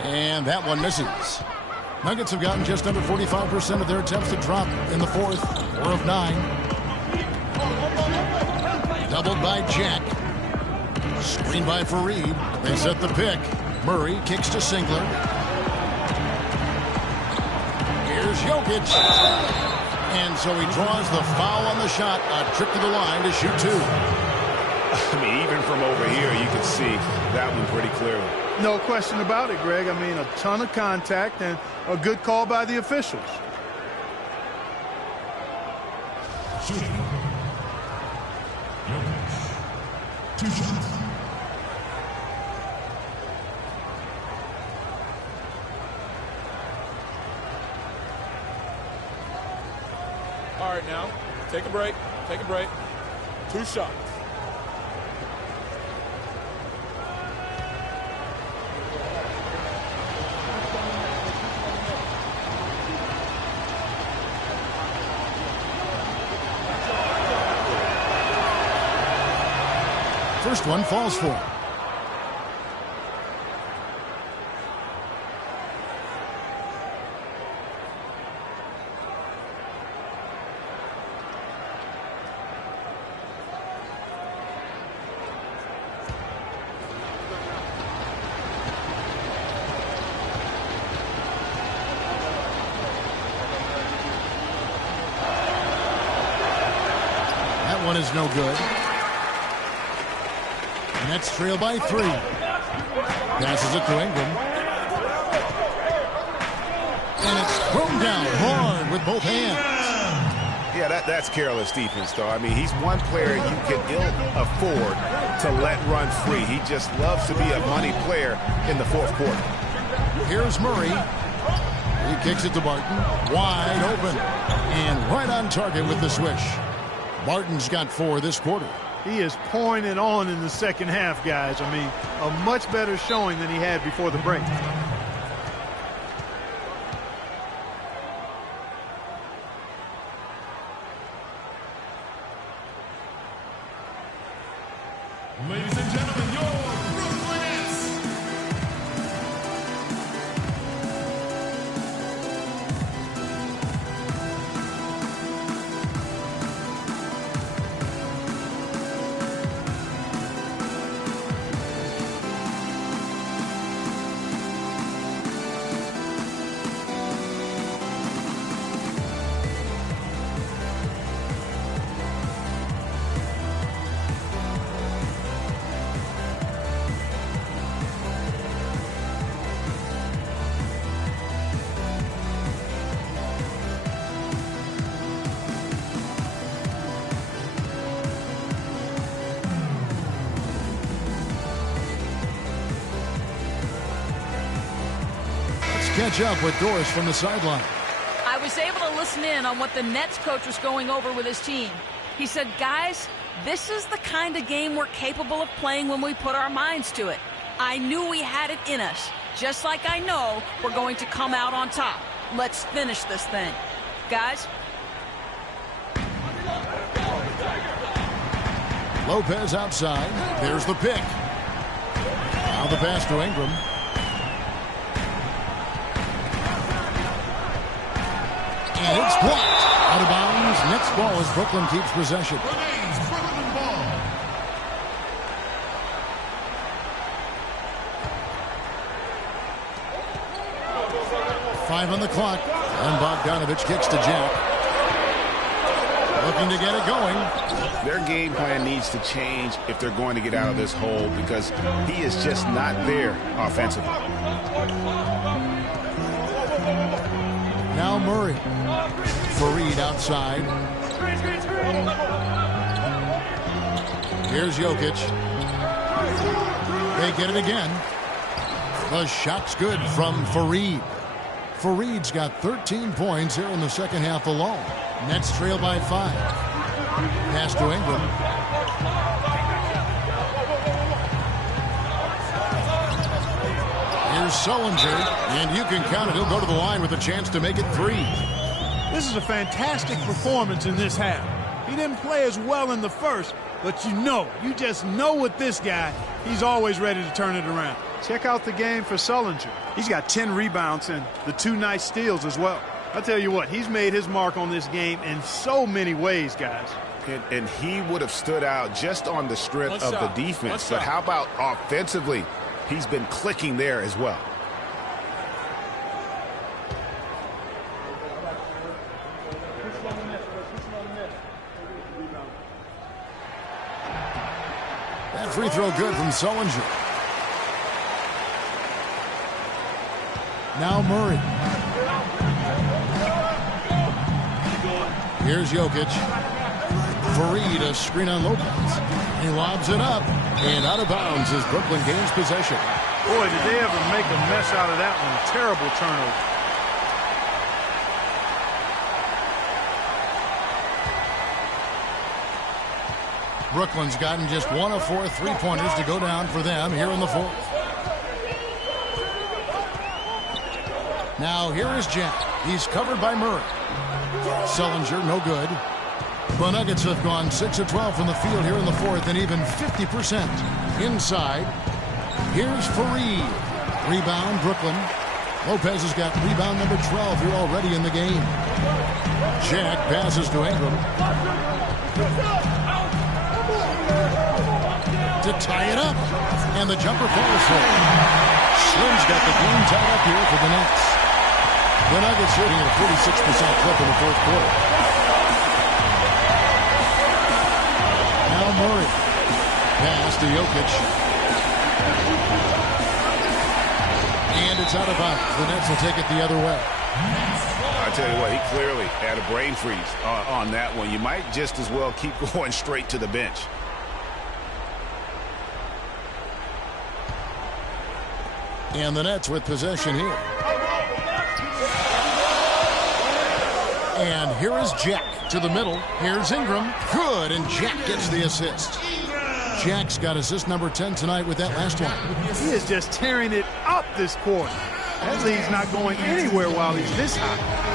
And that one misses. Nuggets have gotten just under 45% of their attempts to drop in the fourth. 4 of 9. Doubled by Jack. Screen by Fareed. They set the pick. Murray kicks to Singler. Here's Jokic. And so he draws the foul on the shot. A trip to the line to shoot 2. I mean, even from over here, you can see that one pretty clearly. No question about it, Greg. I mean, a ton of contact and a good call by the officials. Shooting. Jokic. 2 shots. All right, now, take a break. Take a break. 2 shots. First one falls for him. That one is no good. Nets trail by 3. Passes it to Ingram. And it's thrown down hard with both hands. Yeah, that's careless defense, though. I mean, he's one player you can ill afford to let run free. He just loves to be a money player in the fourth quarter. Here's Murray. He kicks it to Barton. Wide open. And right on target with the swish. Barton's got 4 this quarter. He is pouring it on in the second half, guys. I mean, a much better showing than he had before the break. Ladies and gentlemen, your Brooklyn Nets. Catch up with Doris from the sideline. I was able to listen in on what the Nets coach was going over with his team. He said, guys, this is the kind of game we're capable of playing when we put our minds to it. I knew we had it in us, just like I know we're going to come out on top. Let's finish this thing. Guys? Lopez outside. There's the pick. Now the pass to Ingram. And it's blocked. Out of bounds. Next ball as Brooklyn keeps possession. Remains Brooklyn ball. Five on the clock. And Bogdanovich kicks to Jack. Looking to get it going. Their game plan needs to change if they're going to get out of this hole because he is just not there offensively. Now Murray. Fareed outside. Here's Jokic. They get it again. The shot's good from Fareed. Fareed's got 13 points here in the second half alone. Nets trail by 5. Pass to Ingram. Here's Sullinger, and you can count it. He'll go to the line with a chance to make it 3. This is a fantastic performance in this half. He didn't play as well in the first, but you just know with this guy, he's always ready to turn it around. Check out the game for Sullinger. He's got 10 rebounds and the 2 nice steals as well. I'll tell you what, he's made his mark on this game in so many ways, guys. And he would have stood out just on the strength of the defense. But how about offensively? He's been clicking there as well. That free throw good from Sullinger. Now Murray. Here's Jokic. Fareed, a screen on Lopez. He lobs it up. And out of bounds as Brooklyn gains possession. Boy, did they ever make a mess out of that one. Terrible turnover. Brooklyn's gotten just 1 of 4 3-pointers to go down for them here in the fourth. Now here is Jack. He's covered by Murray. Sullinger, no good. The Nuggets have gone 6 of 12 from the field here in the fourth and even 50%. Inside, here's Fareed. Rebound, Brooklyn. Lopez has got rebound number 12 here already in the game. Jack passes to Ingram. To tie it up. And the jumper falls for him. Slim's got the game tied up here for the Nets. The Nuggets shooting at a 46% clip in the fourth quarter. Now Murray. Pass to Jokic. And it's out of bounds. The Nets will take it the other way. I tell you what, he clearly had a brain freeze on that one. You might just as well keep going straight to the bench. And the Nets with possession here. And here is Jack to the middle. Here's Ingram. Good, and Jack gets the assist. Jack's got assist number 10 tonight with that last one. He is just tearing it up this quarter. That lead's not going anywhere while he's this high.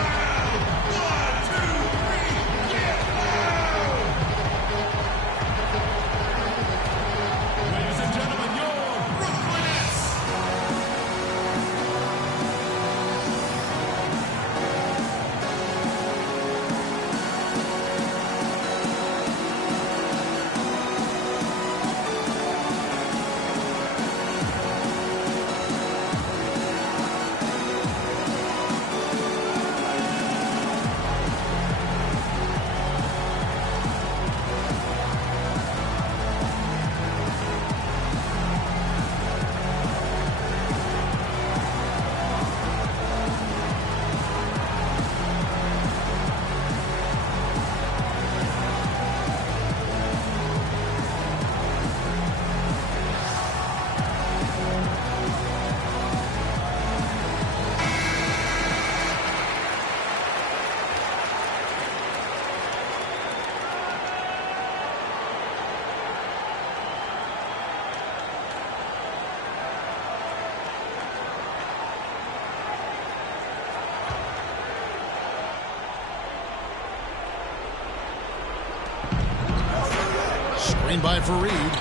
Screen by Fareed.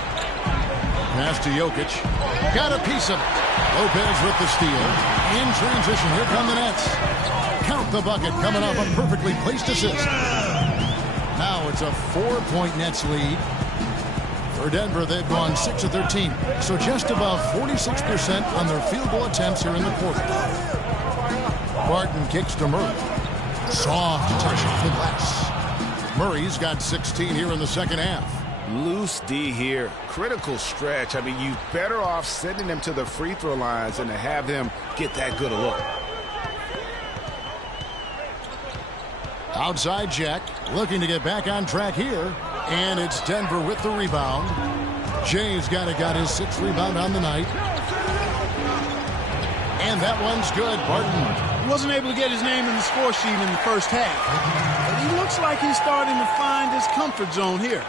Pass to Jokic. Got a piece of it. Lopez with the steal. In transition, here come the Nets. Count the bucket coming off a perfectly placed assist. Now it's a 4-point Nets lead. For Denver, they've gone 6 of 13. So just above 46% on their field goal attempts here in the quarter. Barton kicks to Murray. Soft touch off the glass. Murray's got 16 here in the second half. Loose D here. Critical stretch. I mean, you're better off sending them to the free throw lines than to have them get that good a look. Outside Jack, looking to get back on track here. And it's Denver with the rebound. Jay's got his 6th rebound on the night. And that one's good. Barton. He wasn't able to get his name in the score sheet in the first half. But he looks like he's starting to find his comfort zone here.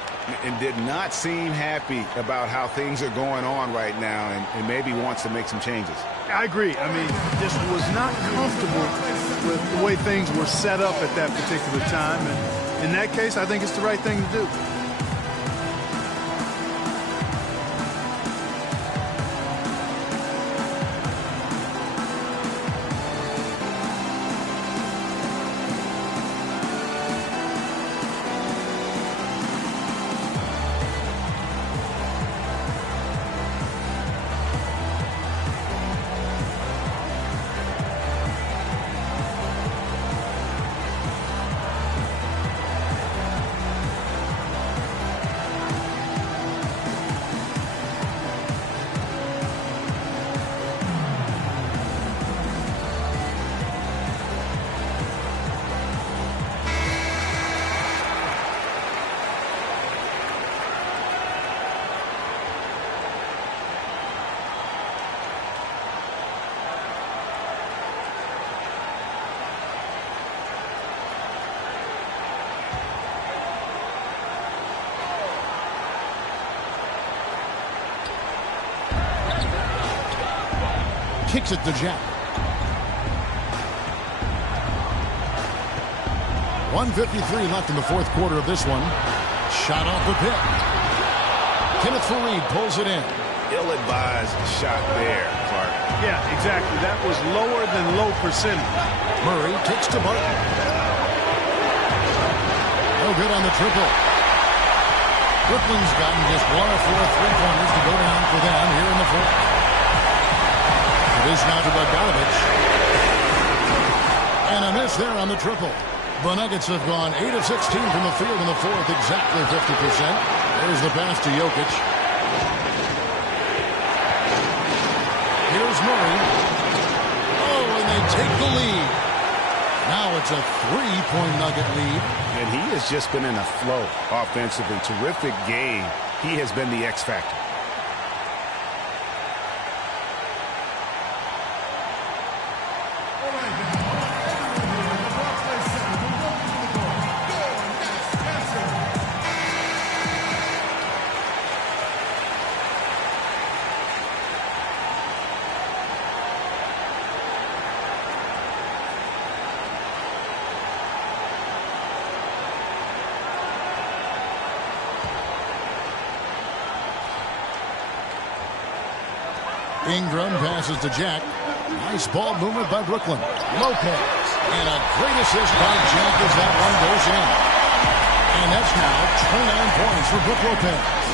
And did not seem happy about how things are going on right now, and maybe wants to make some changes. I agree. I mean, just was not comfortable with the way things were set up at that particular time. And in that case, I think it's the right thing to do. Kicks it to Jack. 1:53 left in the fourth quarter of this one. Shot off the pick. Kenneth Fareed pulls it in. Ill-advised shot there, Clark. Yeah, exactly. That was lower than low percentage. Murray kicks to Barton. No good on the triple. Brooklyn's gotten just 1 of 4 3-pointers to go down for them here in the fourth. It is now to Bogdanovich. And a miss there on the triple. The Nuggets have gone 8 of 16 from the field in the fourth, exactly 50%. There's the pass to Jokic. Here's Murray. Oh, and they take the lead. Now it's a 3-point Nugget lead. And he has just been in a flow offensively. Terrific game. He has been the X factor. Ingram passes to Jack. Nice ball movement by Brooklyn. Lopez. And a great assist by Jack as that one goes in. And that's now 29 points for Brook Lopez.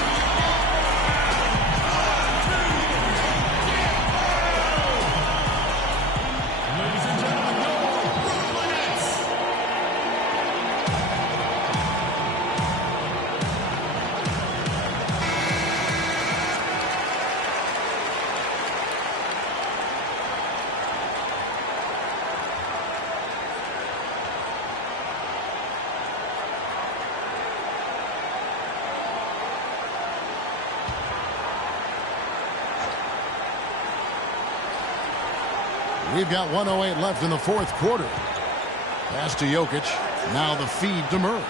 We've got 1:08 left in the fourth quarter. Pass to Jokic. Now the feed to Murray.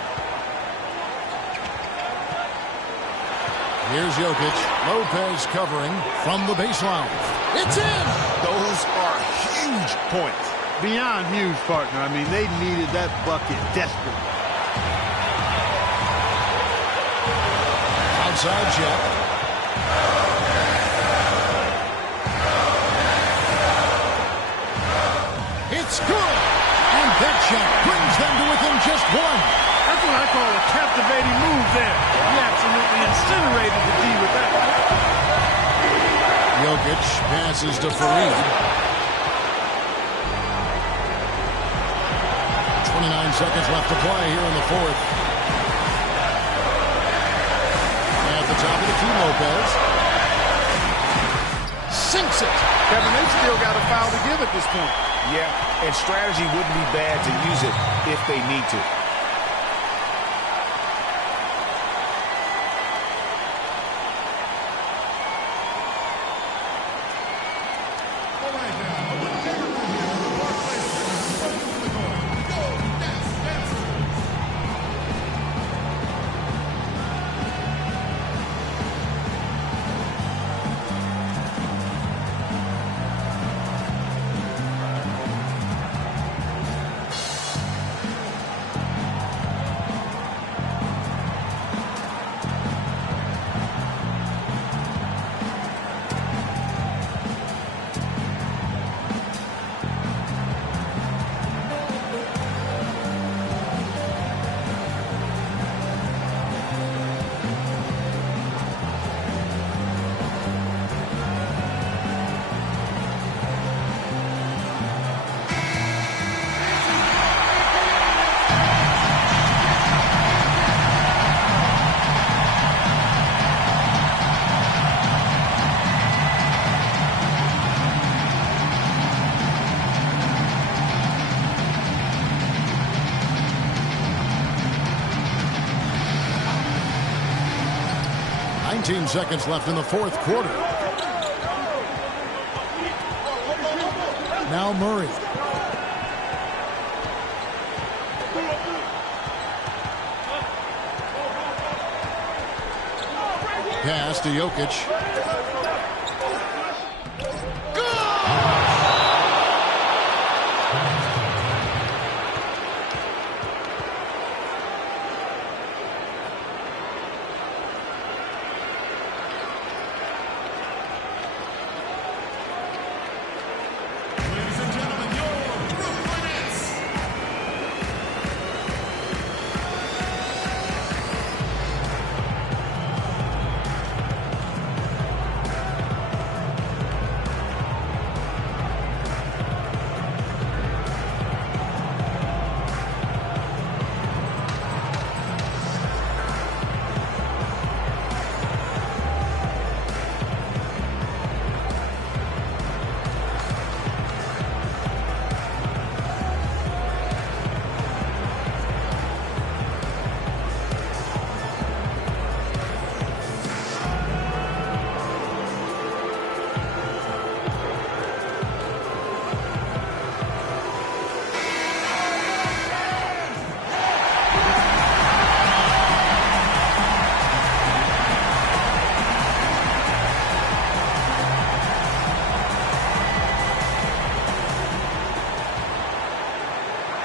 Here's Jokic. Lopez covering from the baseline. It's in! Those are huge points. Beyond huge, partner. I mean, they needed that bucket desperately. Outside Jet. It's good! And that shot brings them to within just one. That's what I call a captivating move there. He absolutely incinerated the D with that. Jokic passes to Fareed. 29 seconds left to play here in the fourth. At the top of the key, Lopez. Sinks it. Kevin, they've still got a foul to give at this point. Yeah, and strategy wouldn't be bad to use it if they need to. Seconds left in the fourth quarter. Now Murray. Pass to Jokic.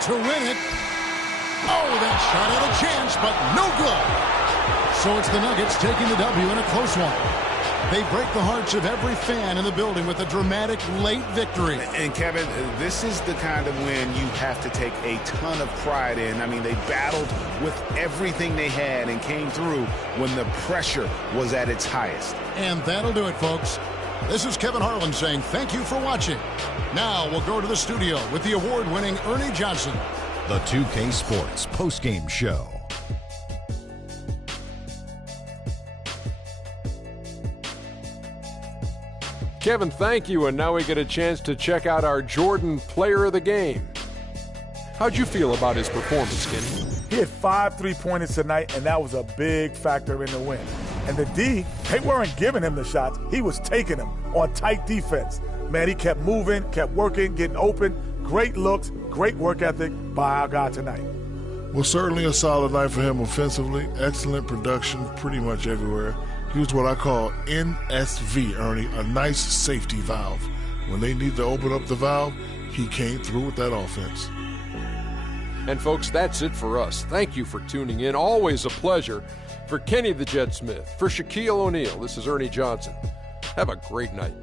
To win it. Oh, that shot had a chance, but no good. So it's the Nuggets taking the W in a close one. They break the hearts of every fan in the building with a dramatic late victory. And Kevin, this is the kind of win you have to take a ton of pride in. I mean, they battled with everything they had and came through when the pressure was at its highest. And that'll do it, folks. This is Kevin Harlan saying thank you for watching. Now we'll go to the studio with the award-winning Ernie Johnson. The 2K Sports postgame show. Kevin, thank you, and now we get a chance to check out our Jordan Player of the Game. How'd you feel about his performance, Kenny? He had 5 3-pointers tonight, and that was a big factor in the win. And the D, they weren't giving him the shots. He was taking them on tight defense. Man, he kept moving, kept working, getting open. Great looks, great work ethic by our guy tonight. Well, certainly a solid night for him offensively. Excellent production pretty much everywhere. He was what I call NSV, Ernie, a nice safety valve. When they need to open up the valve, he came through with that offense. And folks, that's it for us. Thank you for tuning in. Always a pleasure. For Kenny the Jet Smith, for Shaquille O'Neal, this is Ernie Johnson. Have a great night.